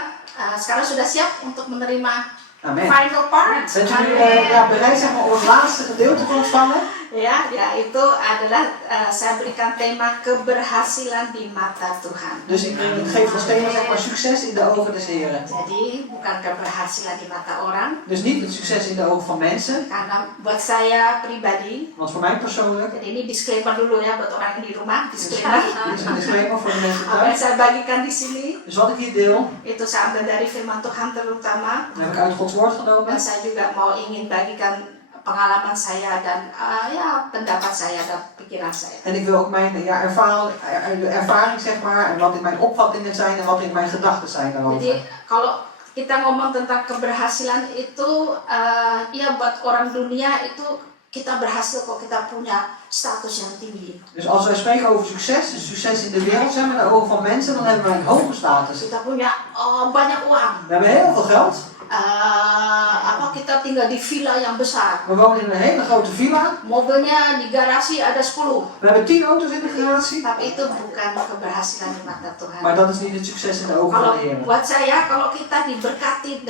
sekarang sudah siap untuk menerima Amen. final part? Bent u nu bereid, zeg maar, om het laatste gedeelte te ontvangen? Ya, itu adalah saya berikan tema keberhasilan di mata Tuhan. Dus ik geef als thema, zeg maar, succes in de ogen des Heren. Jadi bukan keberhasilan di mata orang, Dus niet het succes in de ogen van mensen, karena buat saya pribadi, want voor mij persoonlijk, jadi ini disclaimer dulu ya buat orang yang di rumah, dit disclaimer. is een disclaimer voor de mensen Apa yang thuis. saya bagikan di sini Dus wat ik hier deel, itu saya ambil dari firman Tuhan terutama, heb ik uit Gods woord genomen. dan saya juga mau ingin bagikan pengalaman saya dan pendapat saya dan pikiran saya. En ik wil ook mijn ervaring, zeg maar, en wat mijn opvattingen zijn en wat in mijn gedachten zijn daarover. Jadi kalau kita ngomong tentang keberhasilan itu, ya buat orang dunia itu kita berhasil kalau kita punya status yang tinggi. Dus als wij spreken over succes, dus succes in de wereld, zeg maar, in de ogen van mensen, dan hebben wij een hoge status. Kita punya banyak uang. We hebben heel veel geld. Kita tinggal di villa yang besar. We wonen in een hele grote villa. Mobilnya di garasi ada 10. We hebben 10 auto's in de garage. Tapi itu bukan keberhasilan di mata Tuhan. Maar dat is niet het succes in de ogen van Kalau de Heer. buat saya, kalau kita diberkati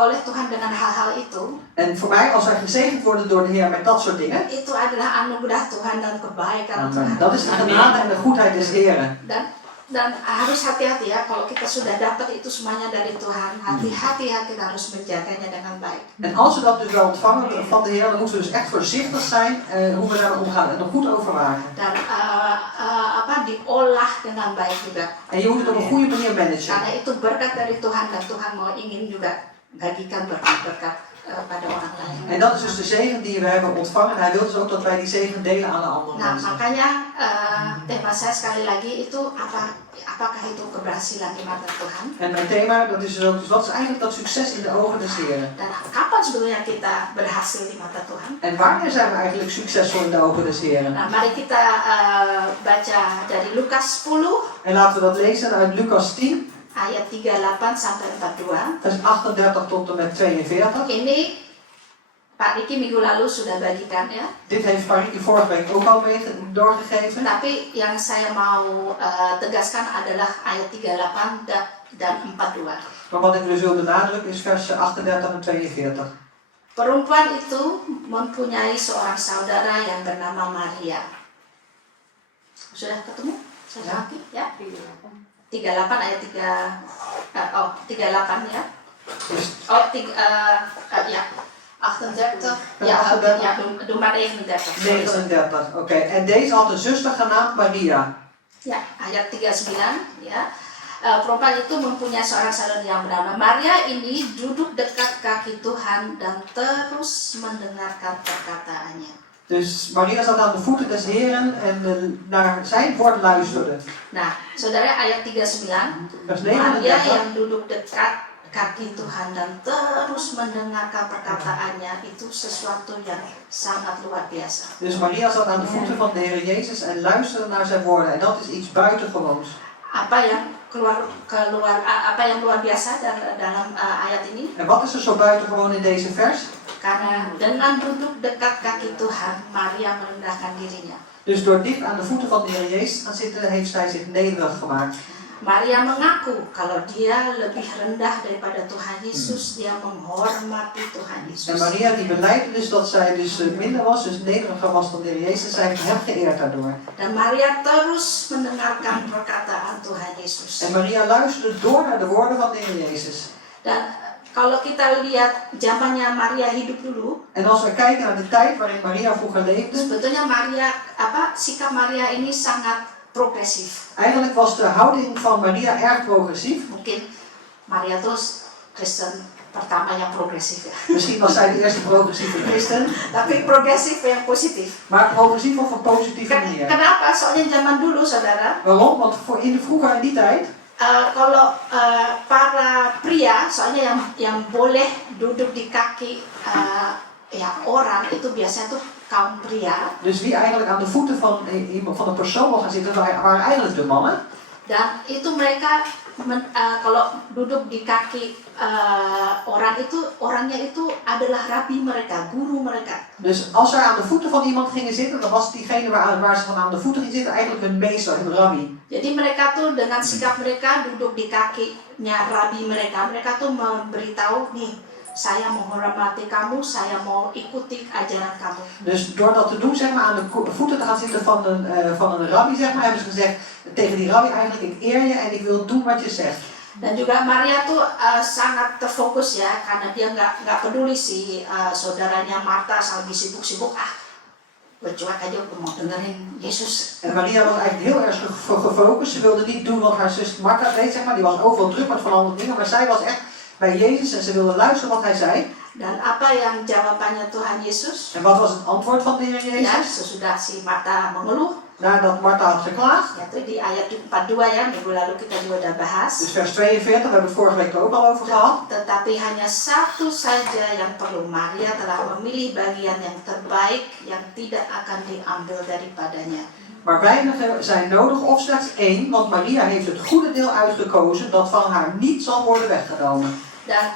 oleh Tuhan dengan hal-hal itu, En voor mij, als wij gezegend worden door de Heer met dat soort dingen, itu adalah anugerah Tuhan dan kebaikan Tuhan. dat is de genade en de goedheid des Heeren. Dan harus hati-hati ya, kalau kita sudah dapat itu semuanya dari Tuhan, hati-hati ya, kita harus menjaganya dengan baik. En als we dat dus wel ontvangen van de Heer, dan moeten we dus echt voorzichtig zijn hoe we daarmee omgaan en er goed over waken. Dan diolah dengan baik juga. En je moet het op een goede manier managen. Karena itu berkat dari Tuhan dan Tuhan mau ingin juga bagikan berkat-berkat pada orang lain. En dat is dus de zegen die we hebben ontvangen. En hij wil dus ook dat wij die zegen delen aan de andere Nah, mensen. makanya tema saya sekali lagi itu apakah itu keberhasilan di mata Tuhan? En mijn thema, dat is dus ook, dus wat is eigenlijk dat succes in de ogen des Heren? Dan kapan sebetulnya kita berhasil di mata Tuhan? En wanneer zijn we eigenlijk succesvol in de ogen des Heren? Nah, mari kita baca dari Lukas 10 En laten we dat lezen uit Lucas 10, ayat 38 sampai 42. vers 38 tot en met 42. Ini Pak Riki minggu lalu sudah bagikan ya. Dit heeft Pariki vorige week ook al doorgegeven. Tapi yang saya mau tegaskan adalah ayat 38 dan 42. Maar wat ik dus wil benadrukken is vers 38 en 42. Perempuan itu mempunyai seorang saudara yang bernama Maria. Sudah ketemu? Sudah lagi? Ya. 38 ayat 38 ya. Ya. 38. Ja, doe maar 39. 39, oké. En deze had een zuster genaamd Maria. Ya, ayat 39 ya. Perempuan itu mempunyai seorang saudara yang bernama Maria. Ini duduk dekat kaki Tuhan dan terus mendengarkan perkataannya. Dus Maria zat aan de voeten des Heren en naar zijn woord luisterde. Nah, saudara, ayat 39. Vers Maria 39. yang duduk dekat kaki Tuhan dan terus mendengarkan perkataannya itu sesuatu yang sangat luar biasa. Dus Maria zat aan de voeten van de Heer Jezus en luisterde naar zijn woorden. En dat is iets buitengewoons. Apa yang apa yang luar biasa dalam ayat ini? En wat is er zo buitengewoon in deze vers? Karena dengan duduk dekat kaki Tuhan, Maria merendahkan dirinya. Dus door dicht aan de voeten van de Heer Jezus te gaan zitten, heeft zij zich nederig gemaakt. Maria mengaku kalau dia lebih rendah daripada Tuhan Yesus, dia menghormati Tuhan En Yesus. Maria die beleidde dus dat zij dus minder was, dus nederiger was dan de Heer Jezus. Zij heeft hem geëerd daardoor. Dan Maria terus mendengarkan perkataan Tuhan Yesus. En Maria luisterde door naar de woorden van de Heer Jezus. Dan kalau kita lihat zamannya Maria hidup dulu, En als we kijken naar de tijd waarin Maria vroeger leefde, sebetulnya sikap Maria ini sangat progresif. eigenlijk was de houding van Maria erg progressief. Mungkin Maria terus Kristen pertama yang progresif ya. Misschien was zij de eerste progressieve christen, Tapi progresif yang positif. maar progressief op een positieve manier. Kenapa? Soalnya zaman dulu saudara, Waarom? Want vroeger in die tijd, kalau para pria, soalnya yang boleh duduk di kaki orang itu biasanya tuh kaum pria. dus wie eigenlijk aan de voeten van een persoon wil gaan zitten, waren eigenlijk de mannen. Dan itu mereka kalau duduk di kaki orangnya itu adalah rabi mereka, guru mereka. Dus als zij aan de voeten van iemand gingen zitten, dan was diegene waar ze van aan de voeten gingen zitten eigenlijk hun meester, hun rabbi. Jadi mereka tuh dengan sikap mereka duduk di kakinya rabi mereka tuh memberitahu nih, saya menghormati kamu, saya mau ikuti ajaran kamu. Dus door dat te doen, zeg maar, aan de voeten te gaan zitten van een rabbi, zeg maar, hebben ze gezegd tegen die rabbi eigenlijk, ik eer je en ik wil doen wat je zegt. Dan juga Maria tuh sangat terfokus ya, karena dia nggak peduli si saudaranya Martha lagi sibuk-sibuk, bercuak aja mau dengerin Yesus. En Maria was eigenlijk heel erg gefocust. Ze wilde niet doen wat haar zus Martha deed, zeg maar. Die was overal druk met van alle dingen, maar zij was echt bij Jezus en ze wilde luisteren wat hij zei. Dan apa yang jawabannya Tuhan Yesus? En wat was het antwoord van de Heer Jezus? Ya, sesudah si Martha mengeluh. Nadat Martha had geklaagd. Ya, itu di ayat 42 ya, minggu lalu kita juga udah bahas. Dus vers 42, we hebben het vorige week ook al over gehad. Tetapi hanya satu saja yang perlu. Maria telah memilih bagian yang terbaik yang tidak akan diambil daripadanya. Maar weinige zijn nodig of slechts één, want Maria heeft het goede deel uitgekozen dat van haar niet zal worden weggenomen. Dan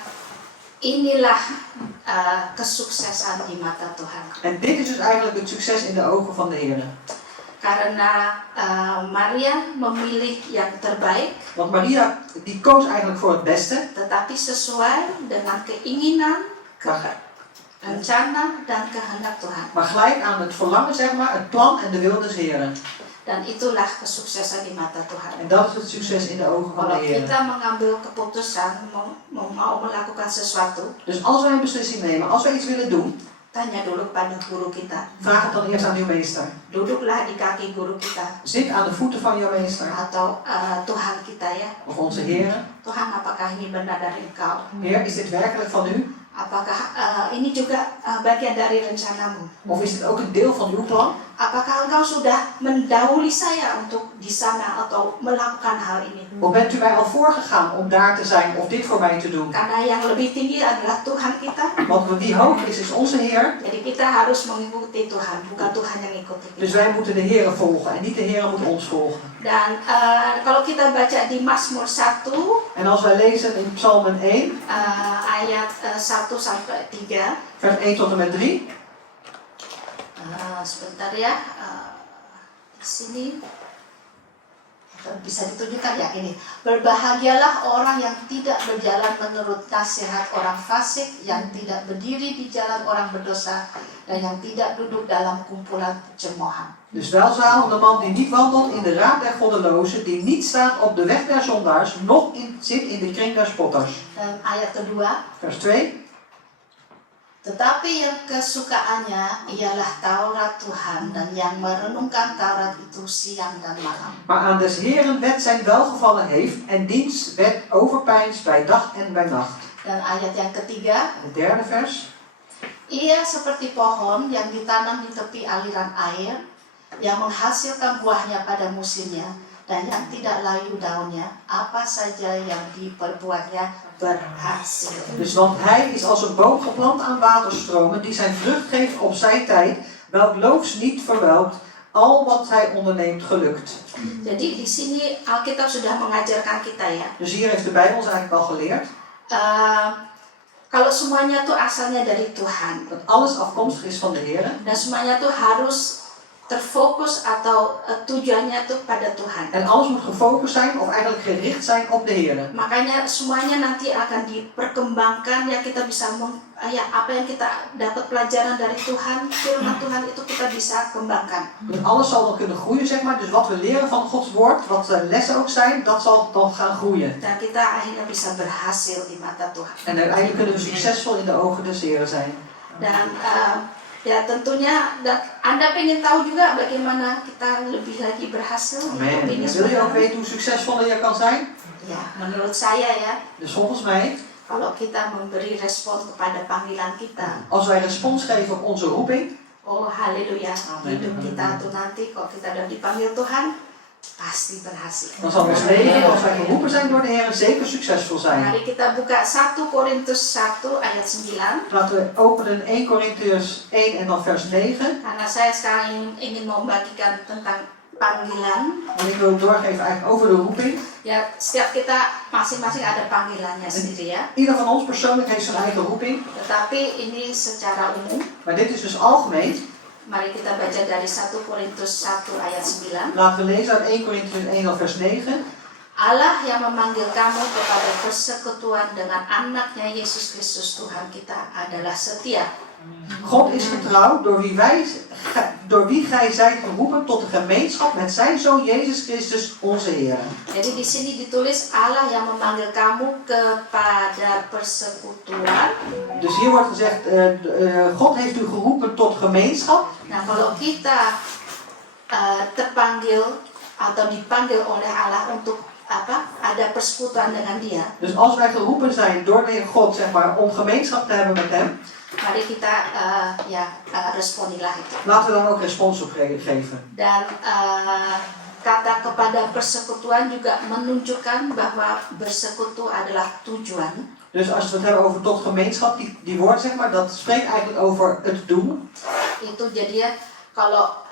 inilah kesuksesan di mata Tuhan. En dit is dus eigenlijk het succes in de ogen van de Heer. Karena Maria memilih yang terbaik, Want Maria die koos eigenlijk voor het beste, tetapi sesuai dengan keinginan, rencana dan kehendak Tuhan. maar gelijk aan het verlangen, zeg maar, het plan en de wil des Heeren. Dan itulah kesuksesan di mata Tuhan. En dat is het succes in de ogen van de Kalau Heer. kita mengambil keputusan mau melakukan sesuatu, Dus als wij een beslissing nemen, als wij iets willen doen, tanya dulu kepada guru kita. vraag het dan eerst aan uw meester. Duduklah di kaki guru kita Zit aan de voeten van jouw meester atau Tuhan kita ya. of onze Heer. Tuhan, apakah ini benar dari Engkau? Heer, is dit werkelijk van u? Apakah ini juga bagian dari rencanamu? Of is dit ook een deel van uw plan? Apakah Engkau sudah mendahului saya untuk di sana atau melakukan hal ini? Of bent u mij al voorgegaan om daar te zijn of dit voor mij te doen? Karena yang lebih tinggi adalah Tuhan kita. Want wie hoog is onze Heer. Jadi kita harus mengikuti Tuhan, bukan Tuhan yang mengikuti kita. Dus wij moeten de Heer volgen en niet de Heer moet ons volgen. Dan kalau kita baca di Mazmur 1 En als wij lezen in Psalmen 1, ayat 1 sampai 3. vers 1 tot en met 3. Sebentar ya, di sini bisa ditunjukkan ya ini. Berbahagialah orang yang tidak berjalan menurut nasihat orang fasik, yang tidak berdiri di jalan orang berdosa, dan yang tidak duduk dalam kumpulan cemoohan. Dus welzalig de man die niet wandelt in de raad der goddelozen, die niet staat op de weg der zondaars, noch zit in de kring der spotters. Dan ayat kedua. Vers 2. Tetapi yang kesukaannya ialah Taurat Tuhan, dan yang merenungkan Taurat itu siang dan malam. Maar aan des Heeren wet zijn welgevallen heeft en diens wet overpeinst bij dag en bij nacht. Dan ayat yang ketiga. Het derde vers. Ia seperti pohon yang ditanam di tepi aliran air, yang menghasilkan buahnya pada musimnya, dan yang tidak layu daunnya, apa saja yang diperbuatnya berhasil. Dus want hij is als een boom geplant aan waterstromen, die zijn vrucht geeft op zijn tijd, welk loofs niet verwelkt, al wat hij onderneemt gelukt. Jadi di sini Alkitab sudah mengajarkan kita ya. Dus hier heeft de Bijbel ons eigenlijk al geleerd. Kalau semuanya tuh asalnya dari Tuhan. Dat alles afkomstig is van de Heer. Dan semuanya tuh harus terfokus atau tujuannya itu pada Tuhan. En alles moet gefocust zijn of eigenlijk gericht zijn op de Heer. Makanya semuanya nanti akan diperkembangkan ya, kita bisa apa yang kita dapat pelajaran dari Tuhan, firman Tuhan itu kita bisa kembangkan. Dus alles zal dan kunnen groeien, zeg maar. Dus wat we leren van Gods woord, wat de lessen ook zijn, dat zal dan gaan groeien. Dan kita akhirnya bisa berhasil di mata Tuhan. En uiteindelijk kunnen we succesvol in de ogen des Heren zijn. Dan ya tentunya Anda pengen tahu juga bagaimana kita lebih lagi berhasil. Amen. Ini Wil je ook sebenarnya, weten hoe succesvoller je kan zijn? ya menurut saya ya, Dus volgens mij, kalau kita memberi respon kepada panggilan kita, als wij respons geven op onze roeping, oh haleluya, Amen. hidup kita tuh nanti kalau kita udah dipanggil Tuhan pasti berhasil. dan zal ons leven, als wij geroepen zijn door de Heer, zeker succesvol zijn. Mari kita buka 1 Korintus 1 ayat 9. Laten we openen 1 Korintiërs 1 en dan vers 9. Karena saya sekarang ingin membagikan tentang panggilan. En ik wil doorgeven eigenlijk over de roeping. Ya, setiap kita masing-masing ada panggilannya sendiri ya. Ieder van ons persoonlijk heeft zijn eigen roeping. Tetapi ini secara umum. Maar dit is dus algemeen. Mari kita baca dari 1 Korintus 1 ayat 9. Laten we lezen uit 1 Korintiërs 1 dan vers 9. Allah yang memanggil kamu kepada persekutuan dengan anaknya Yesus Kristus Tuhan kita adalah setia. God is getrouw door wie gij zijt geroepen tot de gemeenschap met zijn Zoon Jezus Christus onze Heer. Jadi di sini ditulis Allah yang memanggil kamu kepada persekutuan. Dus hier wordt gezegd, God heeft u geroepen tot gemeenschap. Nah, kalau kita terpanggil atau dipanggil oleh Allah untuk ada persekutuan dengan Dia. Dus als wij geroepen zijn door de Heer God, zeg maar, om gemeenschap te hebben met Hem, Mari kita responilah itu. laten we dan ook respons op geven. Dan kata kepada persekutuan juga menunjukkan bahwa bersekutu adalah tujuan. Dus als we het hebben over tot gemeenschap, die woord zeg maar, dat spreekt eigenlijk over het doel. Itu jadi ya, kalau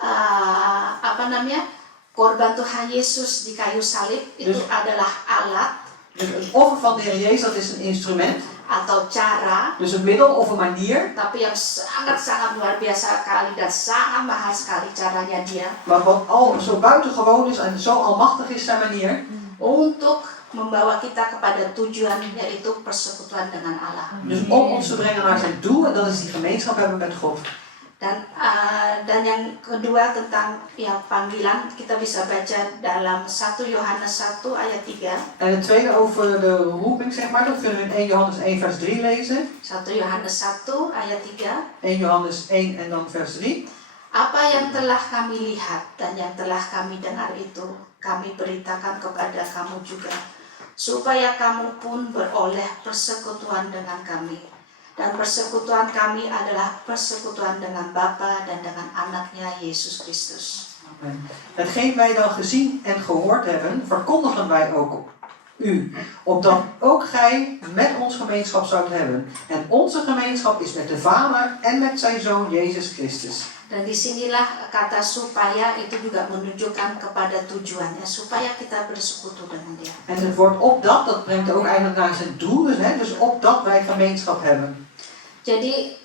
korban Tuhan Yesus di kayu salib itu adalah alat. Dus het offer van de Heer Jezus, dat is een instrument. Atau cara. Dus een middel of een manier. Tapi yang sangat-sangat luar biasa sekali dan sangat mahal sekali caranya Dia. Maar wat al zo buitengewoon is en zo almachtig is zijn manier. Untuk membawa kita kepada tujuan, yaitu persekutuan dengan Allah. Dus om ons te brengen naar zijn doel, en dat is die gemeenschap hebben met God. Dan yang kedua tentang panggilan, kita bisa baca dalam 1 Yohanes 1 ayat 3. En het tweede over de roeping, zeg maar, dat kunnen we in 1 Johannes 1 vers 3 lezen. 1 Yohanes 1 ayat 3. 1 Johannes 1 en dan vers 3. Apa yang telah kami lihat dan yang telah kami dengar itu, kami beritakan kepada kamu juga, supaya kamu pun beroleh persekutuan dengan kami. Dan persekutuan kami adalah persekutuan dengan Bapa dan dengan anaknya Yesus Kristus. Amen. Hetgeen wij dan gezien en gehoord hebben, verkondigen wij ook u, opdat ook gij met ons gemeenschap zoudt hebben. En onze gemeenschap is met de Vader en met zijn Zoon Jezus Christus. Dan disinilah kata supaya itu juga menunjukkan kepada tujuannya, supaya kita bersekutu dengan Dia. En het woord opdat, dat brengt ook eigenlijk naar zijn doel, dus opdat wij gemeenschap hebben. Jadi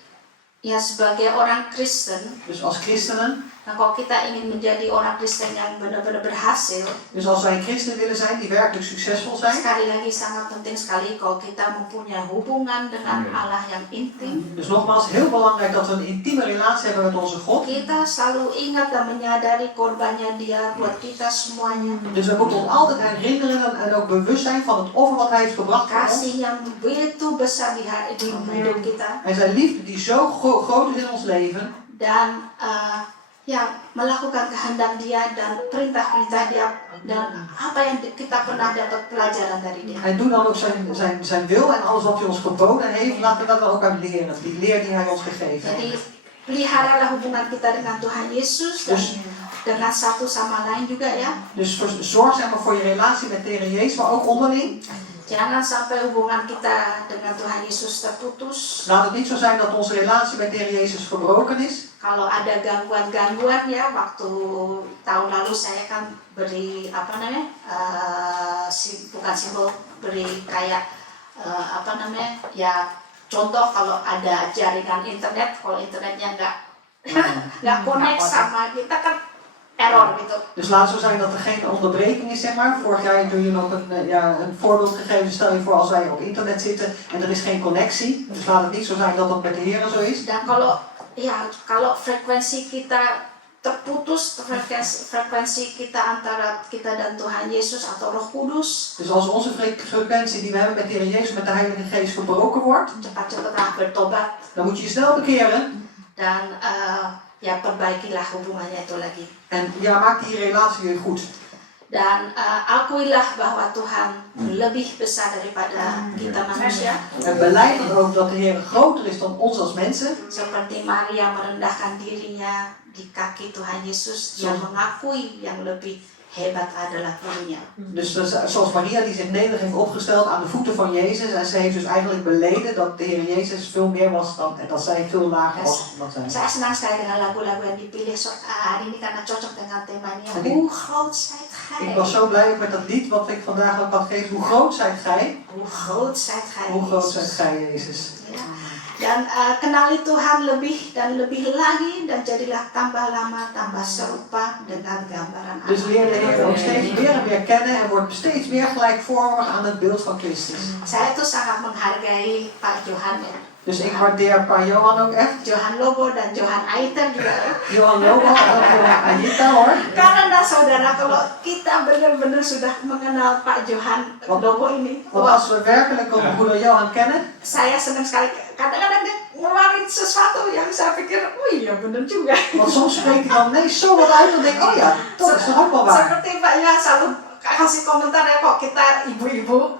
ya sebagai orang Kristen, dus als christenen, kalau kita ingin menjadi orang Kristen yang benar-benar berhasil, dus als wij een christen willen zijn die werkelijk succesvol zijn, sekali lagi sangat penting sekali kalau kita mempunyai hubungan dengan Allah yang intim. Dus nogmaals, heel belangrijk dat we een intieme relatie hebben met onze God. Kita selalu ingat dan menyadari korbannya Dia buat kita semuanya. Dus we moeten ons altijd herinneren en ook bewust zijn van het offer wat Hij heeft gebracht voor ons. Kasih yang begitu besar di hidup kita. En zijn liefde die zo groot is in ons leven. Dan melakukan kehendak Dia dan perintah-perintah Dia dan apa yang kita pernah dapat pelajaran dari Dia. En doe dan ook zijn wil en alles wat Hij ons geboden heeft, laten we dat dan ook uit leren. Die leer die Hij ons gegeven heeft. Jadi peliharalah hubungan kita dengan Tuhan Yesus dan dengan satu sama lain juga ya. Dus zorg zeg maar voor je relatie met de Heer Jezus, maar ook onderling. Jangan sampai hubungan kita dengan Tuhan Yesus terputus. Laat het niet zo zijn dat onze relatie met de Heer Jezus verbroken is. Kalau ada gangguan-gangguan ya, waktu tahun lalu saya kan beri beri kayak contoh kalau ada jaringan internet, kalau internetnya nggak nggak connect sama kita kan error gitu. Dus laat zo zijn dat er geen onderbreking is, zeg maar. Vorig jaar toen je nog een voorbeeld gegeven. Stel je voor als wij op internet zitten en er is geen connectie. Dus laat het niet zo zijn dat dat met de Heer zo is. Dan kalau frekuensi kita terputus, frekuensi kita antara kita dan Tuhan Yesus atau Roh Kudus, Dus als onze frequentie die we hebben met de Heer Jezus, met de Heilige Geest verbroken wordt, cepat-cepatlah bertobat dan moet je je snel bekeren. dan ya perbaikilah hubungannya itu lagi. En ja, maak die relatie weer goed. Dan akuilah bahwa Tuhan lebih besar daripada kita manusia. En beleid dan ook dat de Heer groter is dan ons als mensen. Seperti Maria merendahkan dirinya di kaki Tuhan Yesus, dia mengakui yang lebih hebat adalah gurunya. Dus zoals Maria die zich nederig heeft opgesteld aan de voeten van Jezus. En ze heeft dus eigenlijk beleden dat de Heer Jezus veel meer was dan, en dat zij veel lager was dan zij. Saya senang sekali dengan lagu-lagu yang dipilih hari ini karena cocok dengan temanya. Hoe groot zijt gij? Ik was zo blij ook met dat lied wat ik vandaag ook had gegeven. Hoe groot zijt gij? Hoe groot zijt gij? Hoe groot zijt gij, Jezus? Ja. Dan kenali Tuhan lebih dan lebih lagi dan jadilah tambah lama tambah serupa dengan gambaran Allah. Dus leer de Heer ook steeds meer en meer kennen en wordt steeds meer gelijkvormig aan het beeld van Christus. Saya tuh sangat menghargai Pak Johan ya. Dus ik waardeer Pa Johan ook echt. Johan Lobo dan Johan Aiter juga. Johan Lobo en ook Johan Ayita hoor. Karena saudara kalau kita benar-benar sudah mengenal Pak Johan Lobo ini. Want als we werkelijk onze broeder Johan kennen. Saya senang sekali. Kadang-kadang dia ngeluarin sesuatu yang saya pikir, oh iya benar juga. Want soms spreekt hij dan ineens zo wat uit en denk ik, oh ja, dat is toch ook wel waar. Seperti Pak Johan selalu kasih komentar ya kok kita ibu-ibu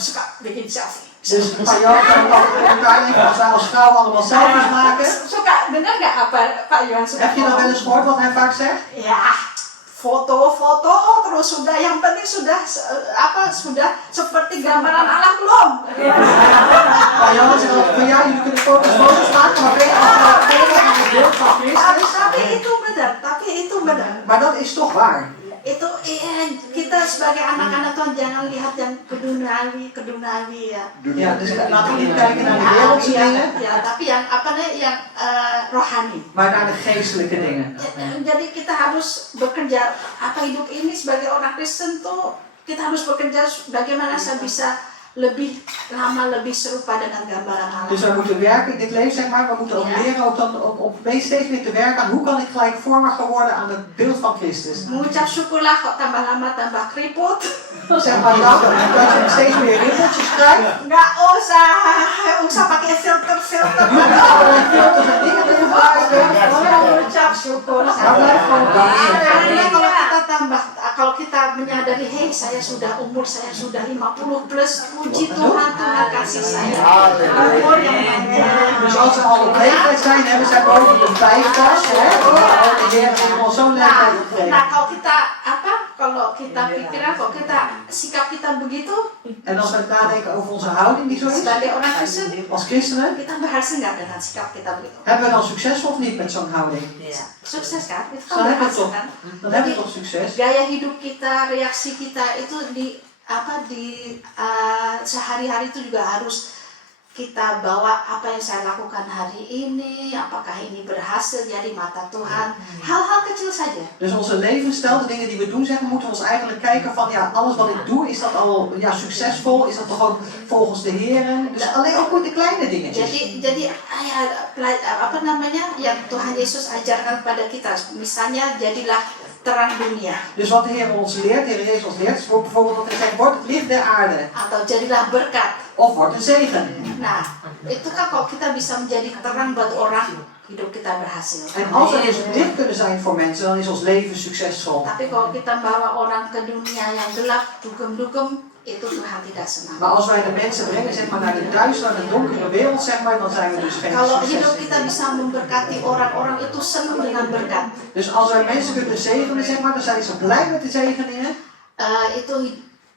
suka bikin selfie. Dus Pa Johan kan ook elkaar denken als wij als vrouwen allemaal selfies maken. Suka dengar nggak apa Pak Johan suka? Heb je dan wel eens gehoord wat hij vaak zegt? Ya, foto-foto terus sudah yang penting sudah sudah seperti gambaran Allah belum? Pa Johan zegt altijd van ja, jullie kunnen foto's maken, maar ben je al het beeld van Christus? Tapi itu benar. Maar dat is toch waar. Itu kita sebagai anak-anak Tuhan jangan lihat yang keduniawi ya. Ja, dus laten we niet kijken naar de wereldse dingen. Ya, tapi yang yang rohani. Maar naar de geestelijke dingen. Jadi kita harus bekerja hidup ini sebagai orang Kristen tuh kita harus bekerja bagaimana saya bisa lebih lama lebih serupa dengan gambaran Allah. Dus wij moeten werken in dit leven, zeg maar. We moeten ook leren ook dan op steeds meer te werken aan hoe kan ik gelijkvormiger worden aan het beeld van Christus. Mengucap syukurlah kok tambah lama tambah keriput. Zeg maar dat je steeds meer rimpeltjes krijgt. Nggak usah pakai filter. Allerlei filters en dingen te gebruiken. Mengucap syukur. Maar blijf gewoon dankbaar. Kalau kita menyadari, hey umur saya sudah 50 plus, puji Tuhan kasih saya. Umur yang banyak. Dus als ze al op leeftijd zijn, hebben zij boven de 50. De Heer heeft al zo'n leeftijd gegeven. Nah, kalau kita pikiran, kalau kita sikap kita begitu. En als we nadenken over onze houding die zo is, sebagai orang Kristen, als christenen, kita berhasil nggak dengan sikap kita begitu? hebben we dan succesvol of niet met zo'n houding? Ja. Sukses kan? Itu Dan kan hebben we berhasil toch, kan? dan hebben we toch succes. Gaya hidup kita, reaksi kita itu di sehari-hari itu juga harus kita bawa apa yang saya lakukan hari ini, apakah ini berhasil jadi mata Tuhan, hal-hal kecil saja. Dus onze levensstijl, de dingen die we doen, moeten we ons eigenlijk kijken van ja, alles wat ik doe, is dat al succesvol, is dat toch ook volgens de Heer? Dus alleen ook met de kleine dingetjes. Jadi yang Tuhan Yesus ajarkan kepada kita, misalnya jadilah terang dunia. Dus wat de Heer ons leert, de Heer Jezus ons leert, is bijvoorbeeld dat hij zegt, word het licht der aarde. Atau jadilah berkat. Of word een zegen. Nah, itu kan kalau kita bisa menjadi terang buat orang, hidup kita berhasil. En als we dus licht kunnen zijn voor mensen, dan is ons leven succesvol. Tapi kalau kita bawa orang ke dunia yang gelap, dugem-dugem, itu Tuhan tidak senang. Maar als wij de mensen brengen, zeg maar, naar de duistere, naar de donkere wereld, zeg maar, dan zijn we dus geen Kalau succes. hidup kita bisa memberkati orang-orang itu senang dengan berkat. Dus als wij mensen kunnen zegenen, zeg maar, dan zijn ze blij met de zegeningen. Itu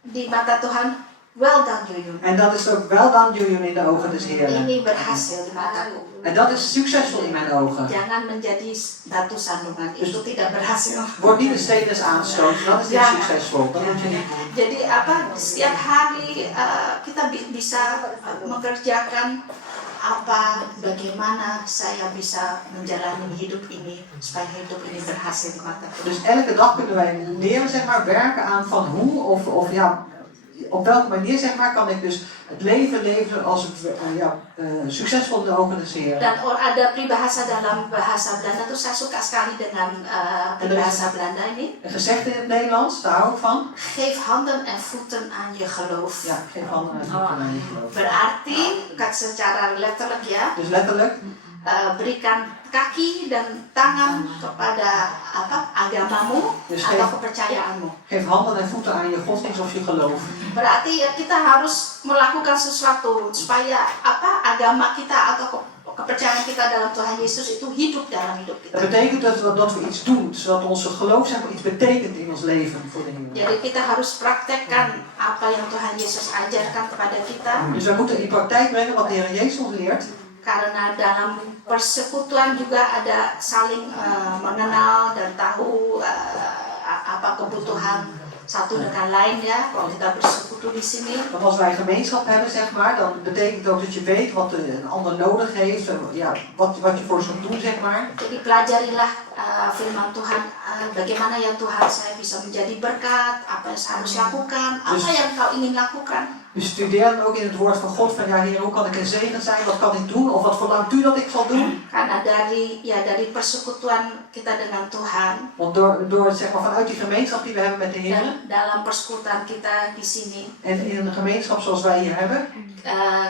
di mata Tuhan, well done Juyun. En dat is ook wel dan Juyun in de ogen des Heeren. Ini berhasil di mataku. En dat is succesvol in mijn ogen. Jangan menjadi batu sandungan, itu tidak berhasil. Word niet een steen des aanstoots, dat is niet succesvol. Dat moet je niet doen. Jadi setiap hari kita bisa mengerjakan bagaimana saya bisa menjalani hidup ini supaya hidup ini berhasil di mata Tuhan. Dus elke dag kunnen wij leren, zeg maar, werken aan van hoe of ja, op welke manier, zeg maar, kan ik dus het leven leven als succesvol in de ogen des Heren. Dan ada peribahasa dalam bahasa Belanda tuh saya suka sekali dengan peribahasa Belanda ini. Een gezegde in het Nederlands, daar hou ik van. Geef handen en voeten aan je geloof. Ja, geef handen en voeten aan je geloof. Berarti secara letterlijk ya. Dus letterlijk. Berikan kaki dan tangan kepada agamamu Dus atau kepercayaanmu. Geef handen en voeten aan je godsdienst of je geloof. Berarti kita harus melakukan sesuatu supaya agama kita atau kepercayaan kita dalam Tuhan Yesus itu hidup dalam hidup kita. Dat betekent dat we iets doen, zodat onze geloof, zeg maar, iets betekent in ons leven voor de Heer. Jadi kita harus praktekkan apa yang Tuhan Yesus ajarkan kepada kita. Dus wij moeten in praktijk brengen wat de Heer Jezus ons leert. Karena dalam persekutuan juga ada saling mengenal dan tahu apa kebutuhan satu dengan lain ya. Kalau kita bersekutu di sini. Want als wij gemeenschap hebben, zeg maar, dan betekent ook dat je weet wat een ander nodig heeft, ja, wat je voor ze moet doen, zeg maar. Jadi pelajarilah firman Tuhan, bagaimana ya Tuhan saya bisa menjadi berkat, apa yang saya harus lakukan, apa yang kau ingin lakukan. Dus studeer dan ook in het woord van God van ja Heer, hoe kan ik een zegen zijn, wat kan ik doen of wat verlangt u dat ik zal doen? Karena dari persekutuan kita dengan Tuhan. Want door zeg maar vanuit die gemeenschap die we hebben met de Heer. Dalam persekutuan kita di sini. En in een gemeenschap zoals wij hier hebben.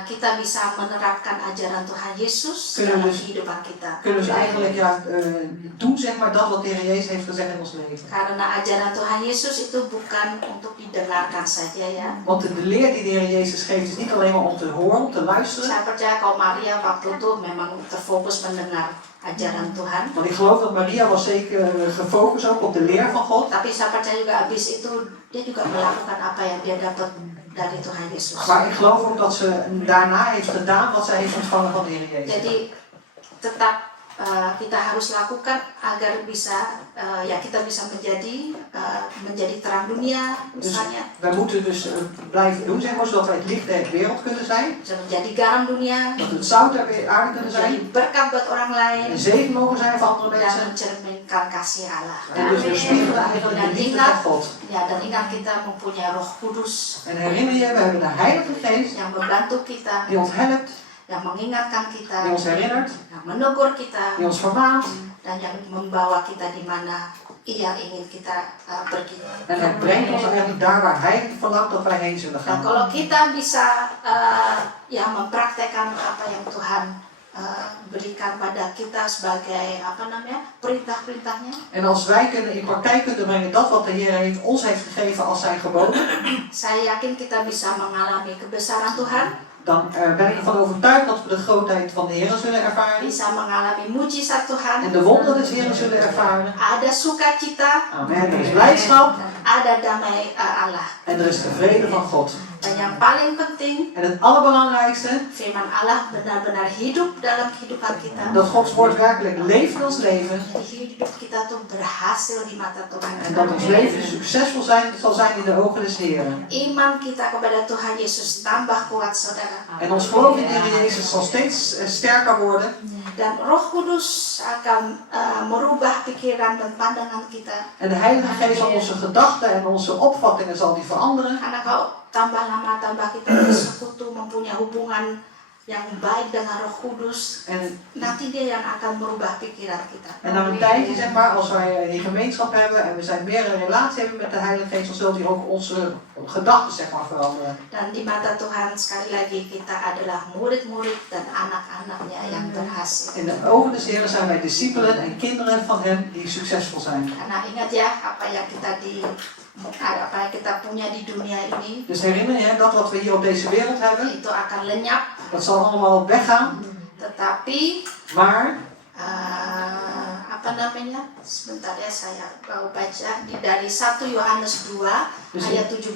Kita bisa menerapkan ajaran Tuhan Yesus dalam kehidupan kita. Kunnen we eigenlijk doen zeg maar dat wat de Heer Jezus heeft gezegd in ons leven. Karena ajaran Tuhan Yesus itu bukan untuk didengarkan saja ya. Want de leer die de Heer Jezus geeft is niet alleen maar om te horen, om te luisteren. Saya percaya kalau Maria waktu itu memang terfokus mendengar ajaran Tuhan. Want ik geloof dat Maria was zeker gefocust ook op de leer van God. Tapi saya percaya juga habis itu dia juga melakukan apa yang dia dapat dari Tuhan Yesus. Maar ik geloof ook dat ze daarna heeft gedaan wat zij heeft ontvangen van de Heer Jezus. Jadi tetap kita harus lakukan agar bisa kita bisa menjadi terang dunia misalnya. Dus wij moeten dus blijven doen, zeg maar, zodat wij het licht der wereld kunnen zijn. Menjadi garam dunia. Dat we het zout der aarde kunnen zijn. Menjadi berkat buat orang lain. Een zegen mogen zijn voor andere mensen. Dan mencerminkan kasih Allah. En dus we spiegelen eigenlijk de liefde van God. Ya, dan ingat kita mempunyai Roh Kudus. En herinner je, we hebben de Heilige Geest. Yang membantu kita. Die ons helpt. Yang mengingatkan kita. Die ons herinnert. Yang menegur kita. Die ons vermaant. Dan yang membawa kita di mana Ia ingin kita pergi. En het brengt ons eigenlijk daar waar Hij verlangt dat wij heen zullen gaan. Dan kalau kita bisa mempraktekkan apa yang Tuhan berikan pada kita sebagai perintah-perintahnya. En als wij in praktijk kunnen brengen dat wat de Heer ons heeft gegeven als zijn geboden. Saya yakin kita bisa mengalami kebesaran Tuhan. Dan ben ik ervan overtuigd dat we de grootheid van de Heer zullen ervaren. Bisa mengalami mujizat Tuhan. En de wonderen des Heeren zullen ervaren. Ada sukacita. Amen. Er is blijdschap. Ada damai Allah. En er is de vrede van God. Dan yang paling penting. En het allerbelangrijkste. Firman Allah benar-benar hidup dalam kehidupan kita. Dat Gods woord werkelijk leeft in ons leven. Hidup kita tuh berhasil di mata Tuhan. En dat ons leven succesvol zal zijn in de ogen des Heeren. Iman kita kepada Tuhan Yesus tambah kuat, saudara. En ons geloof in de Heer Jezus zal steeds sterker worden. Dan Roh Kudus akan merubah pikiran dan pandangan kita. En de Heilige Geest zal onze gedachten en onze opvattingen zal die veranderen. Karena kalau tambah lama tambah kita bersekutu mempunyai hubungan yang baik dengan Roh Kudus, en nanti dia yang akan merubah pikiran kita. En na een tijdje, zeg maar, als wij die gemeenschap hebben en we zijn meer een relatie hebben met de Heilige Geest, dan zult hij ook onze gedachten, zeg maar, veranderen. Dan di mata Tuhan sekali lagi kita adalah murid-murid dan anak-anaknya yang berhasil. In de ogen des Heeren zijn wij discipelen en kinderen van Hem die succesvol zijn. Karena ingat ya apa yang kita punya di dunia ini. Dus herinner je dat wat we hier op deze wereld hebben. Itu akan lenyap. Dat zal allemaal weggaan. Tetapi. Maar. Sebentar ya saya mau baca dari 1 Yohanes 2 dus ayat 17.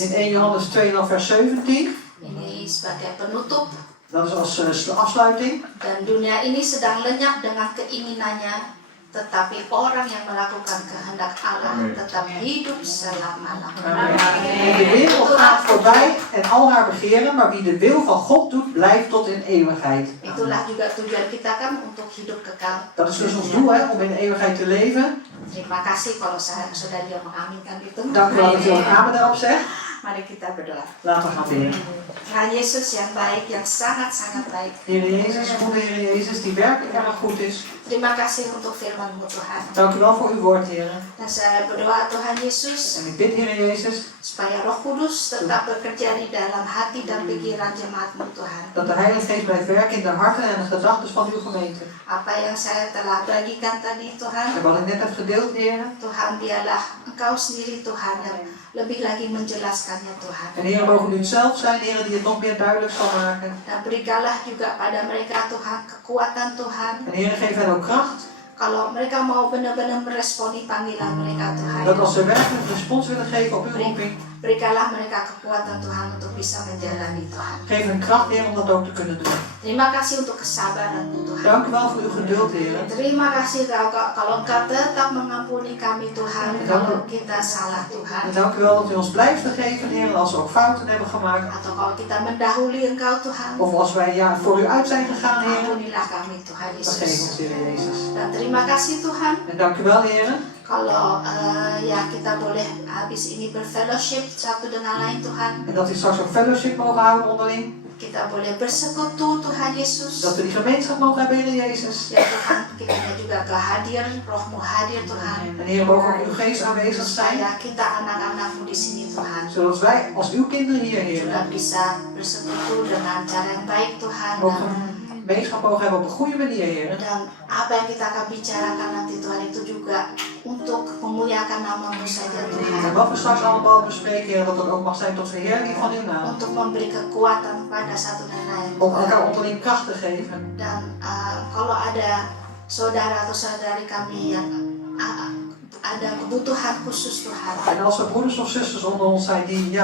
In 1 Johannes 2 vers 17. Ini sebagai penutup. Dat is als afsluiting. Dan dunia ini sedang lenyap dengan keinginannya. tetapi orang yang melakukan kehendak Allah tetap hidup selama-lamanya. En de wereld gaat voorbij en al haar begeren, maar wie de wil van God doet, blijft tot in eeuwigheid. Itulah juga tujuan kita kan untuk hidup kekal. Dat is dus ons doel, hè, om in de eeuwigheid te leven. Terima kasih kalau saudara yang mengaminkan itu. Dank u wel dat u ook amen daarop zegt. Mari kita berdoa. Laten we gaan bidden. Tuhan Yesus yang baik, yang sangat-sangat baik. Heer Jezus, goede Heer Jezus, die werkelijk erg goed is. Terima kasih untuk firman-Mu Tuhan. Dank u wel voor uw woord, Heer. Dan saya berdoa Tuhan Yesus, En ik bid, Heer Jezus, supaya Roh Kudus tetap bekerja di dalam hati dan pikiran jemaat-Mu Tuhan. dat de Heilige Geest blijft werken in de harten en de gedachten van uw gemeente. Apa yang saya telah bagikan tadi Tuhan, En wat ik net heb gedeeld, Heer. Tuhan biarlah Engkau sendiri Tuhan yang lebih lagi menjelaskannya Tuhan. En Heer, mogen u het zelf zijn, Heer, die het nog meer duidelijk zal maken. Dan berikanlah juga pada mereka Tuhan kekuatan Tuhan. En Heer, geef hen ook kracht. Kalau mereka mau benar-benar meresponi panggilan mereka Tuhan. Dat als ze werkelijk respons willen geven op uw roeping, Berikanlah mereka kekuatan Tuhan untuk bisa menjalani Tuhan. geef hen kracht, Heer, om dat ook te kunnen doen. Terima kasih untuk kesabaran-Mu Tuhan. Dank u wel voor uw geduld, Heer. Terima kasih kalau Engkau tetap mengampuni kami Tuhan kalau kita salah Tuhan. En dank u wel dat u ons blijft vergeven, Heer, als we ook fouten hebben gemaakt. Atau kalau kita mendahului Engkau Tuhan. Of als wij voor u uit zijn gegaan, Heer. Ampunilah kami Tuhan Vergeef Yesus. ons, Heer Jezus. Dan terima kasih Tuhan. En dank u wel, Heer. Kalau ya kita boleh habis ini berfellowship satu dengan lain Tuhan. En dat we straks ook fellowship mogen houden onderling. Kita boleh bersekutu Tuhan Yesus. Dat we die gemeenschap mogen hebben, Heer Jezus. Ya Tuhan, kita juga kehadir, Roh-Mu hadir Tuhan. En Heer, mogen ook uw geest aanwezig zijn. Supaya kita anak-anak-Mu di sini Tuhan. Zodat wij als uw kinderen hier, Heer, Juga bisa bersekutu dengan cara yang baik Tuhan. mogen gemeenschap mogen hebben op een goede manier, Heer. Dan apa yang kita akan bicarakan nanti Tuhan itu juga untuk memuliakan nama-Mu saja En Tuhan. wat we straks allemaal bespreken, Heer, dat dat ook mag zijn tot verheerlijking van uw naam. Untuk memberi kekuatan kepada satu dan lain. Om elkaar onderling kracht te geven. Dan kalau ada saudara atau saudari kami yang ada kebutuhan khusus Tuhan. En als er broeders of zusters onder ons zijn die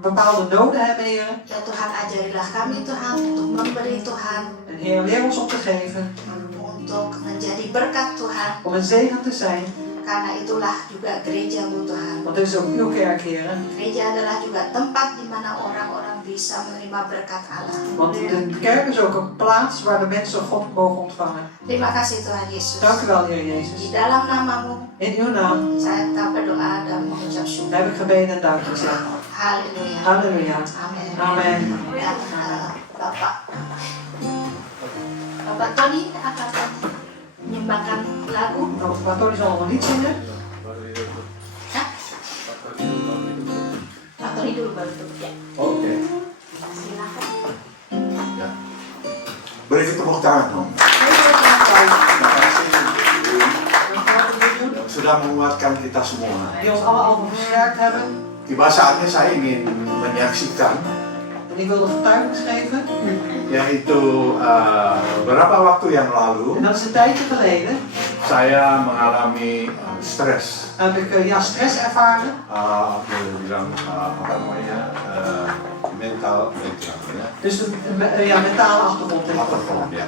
bepaalde noden hebben, Heer. Ya Tuhan, ajarilah kami Tuhan untuk memberi Tuhan. En Heer, leer ons om te geven. Untuk menjadi berkat Tuhan. Om een zegen te zijn. Karena itulah juga gereja-Mu Tuhan. Want dit is ook uw kerk, Heer. Gereja adalah juga tempat di mana orang-orang bisa menerima berkat Allah. Want de kerk is ook een plaats waar de mensen God mogen ontvangen. Terima kasih Tuhan Yesus. Dank u wel, Heer Di Jezus. dalam nama-Mu, In uw naam saya tak berdoa dan mengucap syukur. heb ik gebeden en dank gezegd. Haleluya. Halleluja. Amin. Amen. Dan Bapak Tony akan menyumbangkan lagu. Nou, maar Tony zal nog een lied zingen. Hah? Pak Tony dulu baru tutup ya. Oke. Silakan. Ya. Beri tepuk tangan dong. Sudah menguatkan kita semua. Die ons allemaal versterkt hebben. Tiba saatnya saya ingin menyaksikan, En ik wilde getuigenis geven. yaitu beberapa waktu yang lalu En dat is een tijdje geleden. saya mengalami stres. Heb ik stress ervaren. Boleh bilang apa namanya mental ya. Dus een mentale achtergrond. Achtergrond, ya.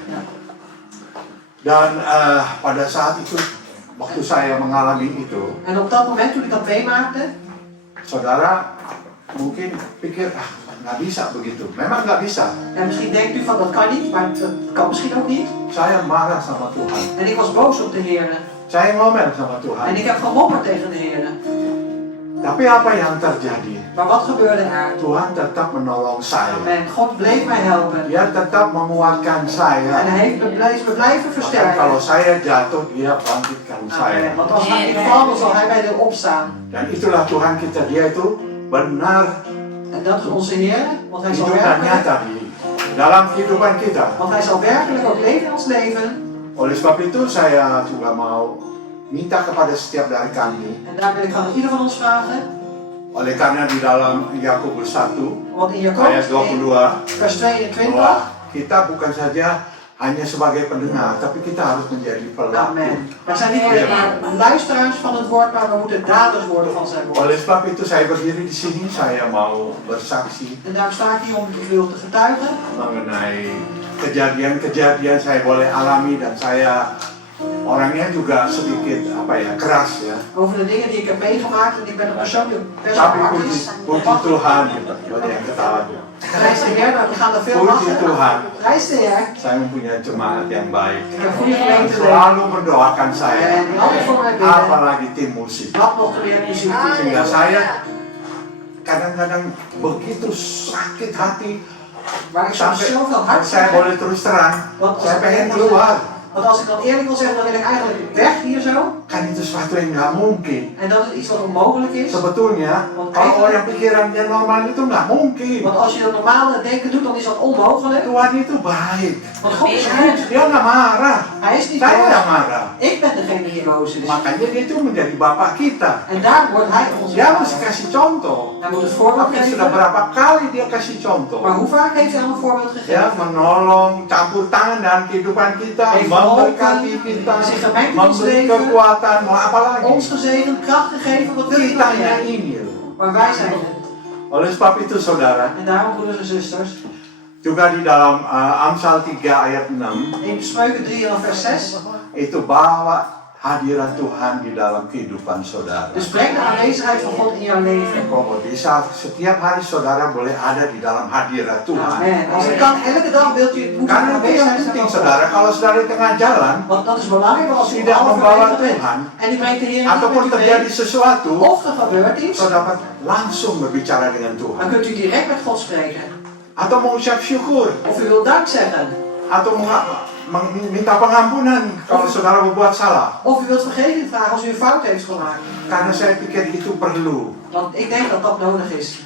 Dan pada saat itu, waktu saya mengalami itu, En op dat moment toen ik dat meemaakte, saudara mungkin pikir nggak bisa begitu. Memang nggak bisa. en misschien denkt u van dat kan niet, maar dat kan misschien ook niet. Saya marah sama Tuhan. En ik was boos op de Heer. Saya ngomel sama En Tuhan. ik heb gemopperd tegen de Heer. Tapi apa yang terjadi? Maar wat gebeurde er? Tuhan tetap menolong saya. Amen. God bleef mij helpen. Dia tetap menguatkan En saya. hij heeft me blijven Bahkan kalau versterken. saya jatuh, dia bangkitkan saya. Amen. Want als ik val, dan zal hij mij weer opstaan. Dan itulah Tuhan kita. Dia itu benar En dat is onze Heer. Want hij zal hidup dan werkelijk, nyata di dalam kehidupan kita. want hij zal werkelijk ook leven in ons leven. Oleh sebab itu saya juga mau minta kepada setiap dari kami. En daar wil ik van ieder van ons vragen. Oleh karena di dalam Yakobus 1 Want in ayat Jakobus 22 vers 22. bahwa kita bukan saja hanya sebagai pendengar, tapi kita harus menjadi pelaku. Amen. Wij zijn niet alleen maar luisteraars van het woord, maar we moeten daders worden van zijn woord. Oleh sebab itu saya berdiri di sini, saya mau bersaksi En daarom sta ik hier om u te getuigen. mengenai kejadian-kejadian saya boleh alami dan saya orangnya juga sedikit keras ya. Over de dingen die ik heb meegemaakt en ik ben een persoon die best wel Tapi hard puji, is. puji Tuhan gitu. Banyak yang ketawa. Prijs de Heer, nou, we gaan er veel Puji lachen. Tuhan. Prijs de Heer. Saya mempunyai jemaat yang baik. Ik heb goede Yang gemeente selalu mendoakan saya. en die altijd voor mij bidden. Apalagi tim musik. Wat nog geleerd muziek te Sehingga zingen. saya kadang-kadang begitu sakit hati. Waar ik soms Sampai zoveel hart saya boleh terus terang. Saya pengen keluar. Want als ik dat eerlijk wil zeggen, dan wil ik eigenlijk weg hier zo. Kan itu sesuatu yang nggak mungkin. En dat is iets wat onmogelijk is. Sebetulnya, kalau orang pikirannya normal itu nggak mungkin. Want als je dat normale denken doet, dan is dat onmogelijk. Tuhan itu baik. Want God is goed. Dia nggak marah. Hij is niet Saya boos. yang marah. Ik ben degene die boos is. Makanya dia itu menjadi bapak kita. En daar wordt hij onze Dia vader. mesti kasih contoh. Hij moet het voorbeeld Tapi geven. sudah berapa kali dia kasih contoh. Maar hoe vaak heeft hij al een voorbeeld Ya, gegeven? menolong, campur tangan dalam kehidupan kita, Heeft memberkati geholpen, kita, zich gemengd in ons memberi leven, kekuatan, mau apa lagi? ons gezegend, kracht gegeven, wat wil je nog Kitanya meer? ini. Maar wij zijn het. Oleh sebab itu saudara, En daarom, broeders en zusters, juga di dalam Amsal 3 ayat 6, in Spreuken 3 en vers 6, itu bawa hadirat Tuhan di dalam kehidupan saudara. dus breng de aanwezigheid van God in jouw leven. Kalau bisa setiap hari saudara boleh ada di dalam hadirat Tuhan. Amen. Als het kan, elke dag wilt u het moeten Karena itu yang aanwezigheid penting zijn van saudara, God. kalau saudara di tengah jalan, Want dat is belangrijk, want als u tidak halverwege membawa bent Tuhan, en u brengt de Heer niet ataupun met u terjadi mee, sesuatu, of er gebeurt iets, saudara dapat langsung berbicara dengan dan Tuhan. kunt u direct met God spreken. Atau mengucap syukur, Of u wilt dank zeggen, atau minta pengampunan kalau saudara berbuat salah. of u wilt vergeving vragen als u een fout heeft gemaakt. Karena saya pikir itu perlu. Want ik denk dat dat nodig is.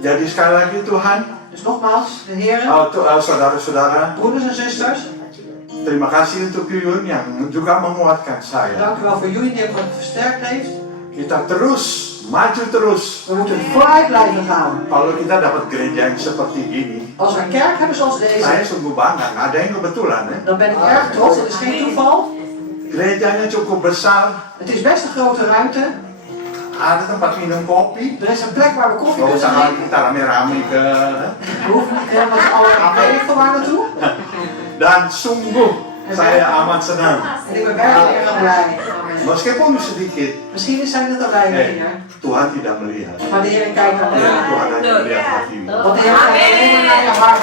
Jadi sekali lagi Tuhan, Dus nogmaals, de Heer, saudara-saudara, broeders en zusters, terima kasih untuk Yuyun yang juga menguatkan saya. dank u wel voor jullie die me versterkt heeft. Kita terus, maju terus. We moeten vooruit blijven gaan. Kalau kita dapat gereja yang seperti ini, Als we een kerk hebben zoals saya deze, sungguh bangga. Nggak ada yang kebetulan ya. dan ben ik erg trots. Het is geen toeval. Gerejanya cukup besar, Het is best een grote ruimte. ada tempat minum kopi. Er is een plek waar we koffie Gak kunnen usah lagi drinken. kita rame-rame ke. We hoeven niet helemaal met z'n allen weet ik van waar naartoe. Dan sungguh saya amat senang. En ik ben werkelijk erg blij. Meskipun sedikit, Misschien zijn het er weinig hier. Tuhan tidak melihat. Maar de Heer kijkt Ya, alleen. Tuhan hanya melihat hatimu. Want de Heer kijkt alleen naar je hart.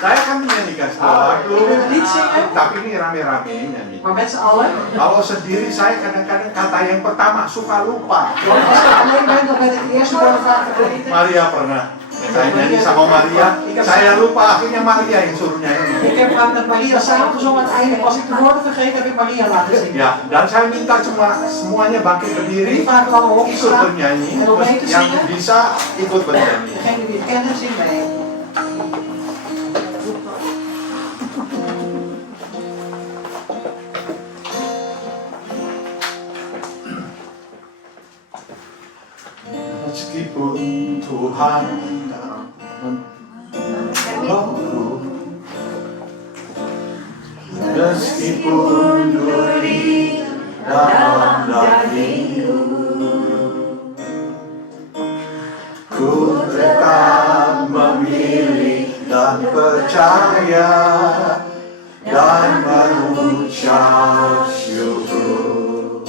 Saya akan menyanyikan sebuah lagu, Ik wil een lied zingen, tapi ini rame-rame nyanyi. maar met z'n allen. Kalau sendiri saya kadang-kadang kata yang pertama suka lupa. Want als ik alleen ben, dan ben ik de eerste woorden vaak vergeten. Maria pernah. Saya nyanyi sama Maria, saya lupa akhirnya Maria yang suruh nyanyi. Ik heb met Maria samen gezongen. Uiteindelijk was ik de woorden vergeten, heb ik Maria laten zingen. Ya, dan saya minta semuanya bangkit berdiri, Die vragen allemaal ikut opstaan. bernyanyi, En om mee te yang zingen. bisa ikut bernyanyi. Degene die het kennen, zing mee. Meskipun Tuhan menolongku, meskipun duri dalam dagingku, ku tetap memilih dan percaya dan mengucap syukur.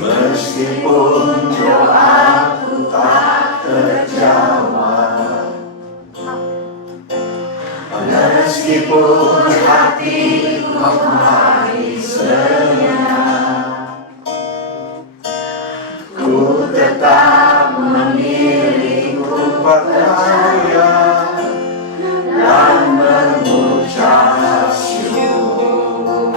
Meskipun doaku tak terjawab, meskipun hatiku masih senyap, ku tetap memilih, ku percaya dan mengucap syukur.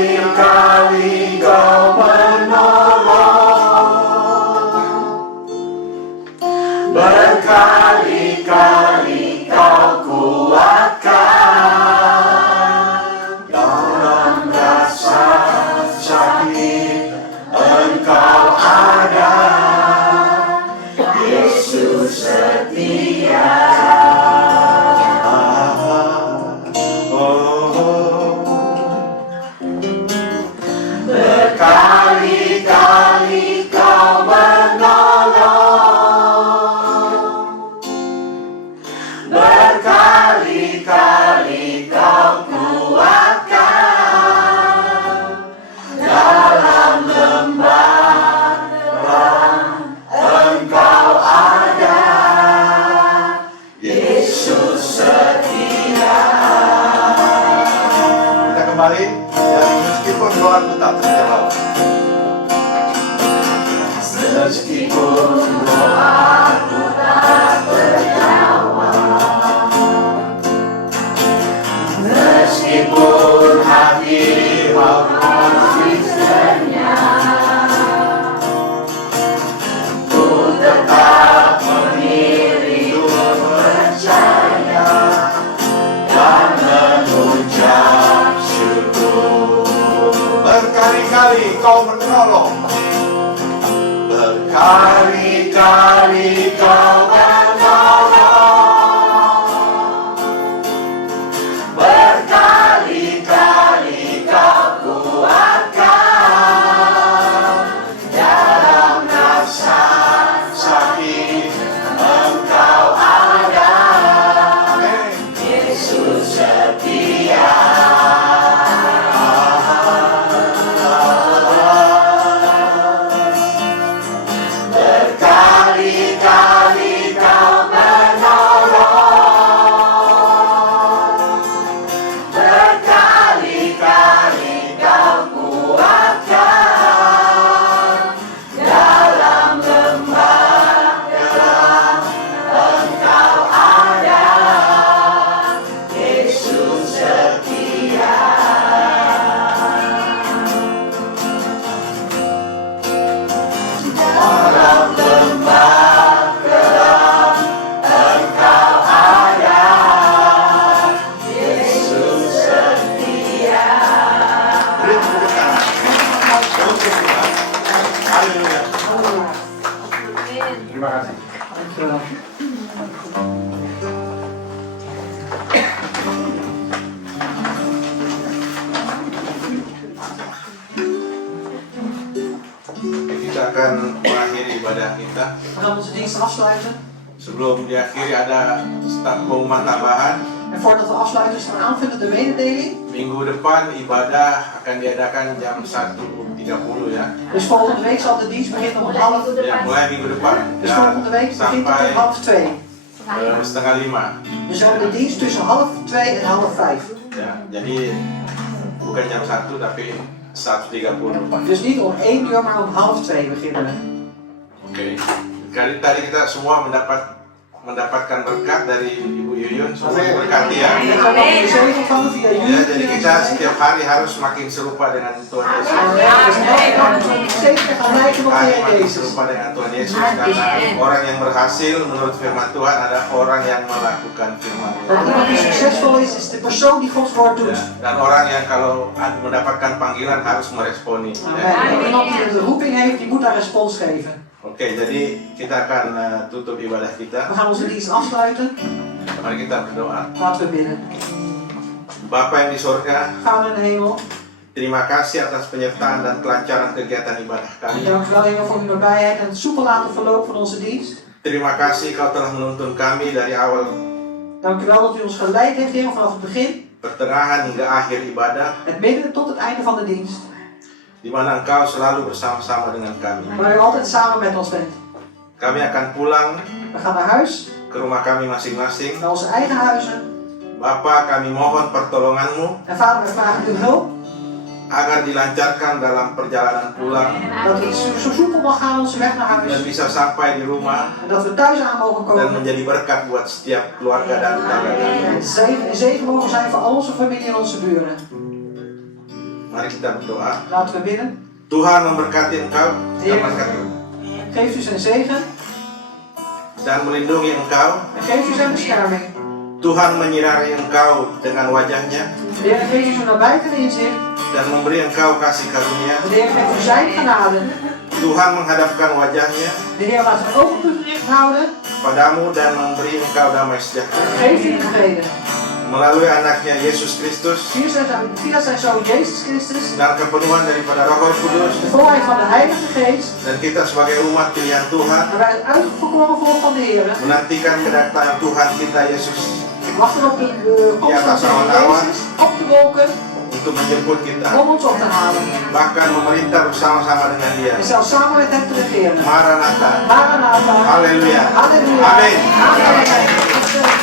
Berkali-kali Kau menolong, berkali-kali Kau kuatkan, dalam rasa sakit Engkau ada, Yesus setia. kembali. Jadi meskipun doaku tak terjawab, Meskipun doaku tak terjawab, meskipun hati masih senyap, ku tetap memilih percaya dan mengucap syukur. Berkali-kali kau menolong, berkali-kali kau menolong, berkali-kali kau kuatkan, dalam rasa sakit Engkau ada. Yesus setia. Berkali-kali kau menolong, berkali-kali kau kuatkan, dalam lembah gelap Engkau ada. Yesus setia. Dalam lembah gelap Engkau ada. Yesus setia. beri tepuk tangan untuk Tuhan. Haleluya. Terima kasih. Dankjewel. Kita akan mengakhiri ibadah kita. We gaan onze dienst afsluiten. Sebelum diakhiri ada pengumuman tambahan. En voordat we afsluiten is er een aanvullende mededeling. Minggu depan ibadah akan diadakan jam 1.30 ya. Dus volgende week zal de dienst beginnen om half. Ya, mulai minggu depan. Dus volgende week begint het Sampai om 4:30. 4:30. Dus we hebben de dienst tussen 4:30 en 4:30. Ya, jadi bukan jam 1 tapi 1.30. Dus niet om 1 uur, maar om 1:30 beginnen we. Oke. Tadi kita semua mendapatkan berkat dari Ibu Yuyun, semua berkati ya. We gaan ook de zegen ontvangen via Ya, jullie. jadi kita setiap hari harus makin serupa dengan Tuhan Yesus. Dus elke dag moeten we steeds meer gaan lijken op de Makin Heer makin Jezus. serupa dengan Tuhan Yesus karena orang yang berhasil menurut firman Tuhan adalah orang yang melakukan firman Want Tuhan. iemand die succesvol is de persoon die Gods woord doet. Ya, dan orang yang kalau mendapatkan panggilan harus meresponi. Amen. Ya. En iemand die de roeping heeft, die moet daar respons geven. Oke, jadi kita akan tutup ibadah We kita. gaan onze dienst afsluiten. Mari kita berdoa. Laten we bidden. Bapa yang di sorga, Vader in de hemel, terima kasih atas penyertaan dan kelancaran kegiatan ibadah kami. dank u wel Heer voor uw nabijheid en het soepel laten verloop van onze dienst. Terima kasih kau telah menuntun kami dari awal Dank u wel dat u ons geleid heeft Heer vanaf het begin, pertengahan hingga akhir ibadah, het midden tot het einde van de dienst. di mana Engkau selalu bersama-sama dengan kami. Waar u altijd samen met ons bent. Kami akan pulang We gaan naar huis, ke rumah kami masing-masing. naar onze eigen huizen. Bapa, kami mohon pertolongan-Mu En Vader, we vragen uw hulp, agar dilancarkan dalam perjalanan pulang dat het zo soepel mag gaan onze weg naar dan huis. bisa sampai di rumah En dat we thuis aan mogen dan komen. menjadi berkat buat setiap keluarga dan tetangga kami. En zegen mogen zijn voor al onze familie en onze buren. Mari kita berdoa. Laten we bidden. Tuhan memberkati Engkau, Heer, memberkati geeft u zijn zegen dan melindungi Engkau. en geeft u zijn bescherming. Tuhan menyinari Engkau dengan wajahnya De Heer geeft u zijn nabijheid en inzicht. dan memberi Engkau kasih karunia. De Heer geeft u zijn genade. Tuhan menghadapkan wajahnya De Heer laat zijn ogen op u gericht houden. padamu dan memberi Engkau damai sejahtera. Geeft u vrede. Melalui anaknya Yesus Kristus Via zijn zoon Jezus Christus. dan kepenuhan daripada Roh Kudus, De volheid van de Heilige Geest. dan kita sebagai umat pilihan Tuhan En wij het uitverkoren volk van de Heer. menantikan kedatangan Tuhan kita Yesus Wachten op de komst van zijn Jezus. Op de wolken. untuk menjemput kita, Om ons op te halen. bahkan memerintah bersama-sama dengan Dia. En zelfs samen met hem te regeren. Maranatha. Maranatha. Haleluya. Halleluja. Amin. Amen.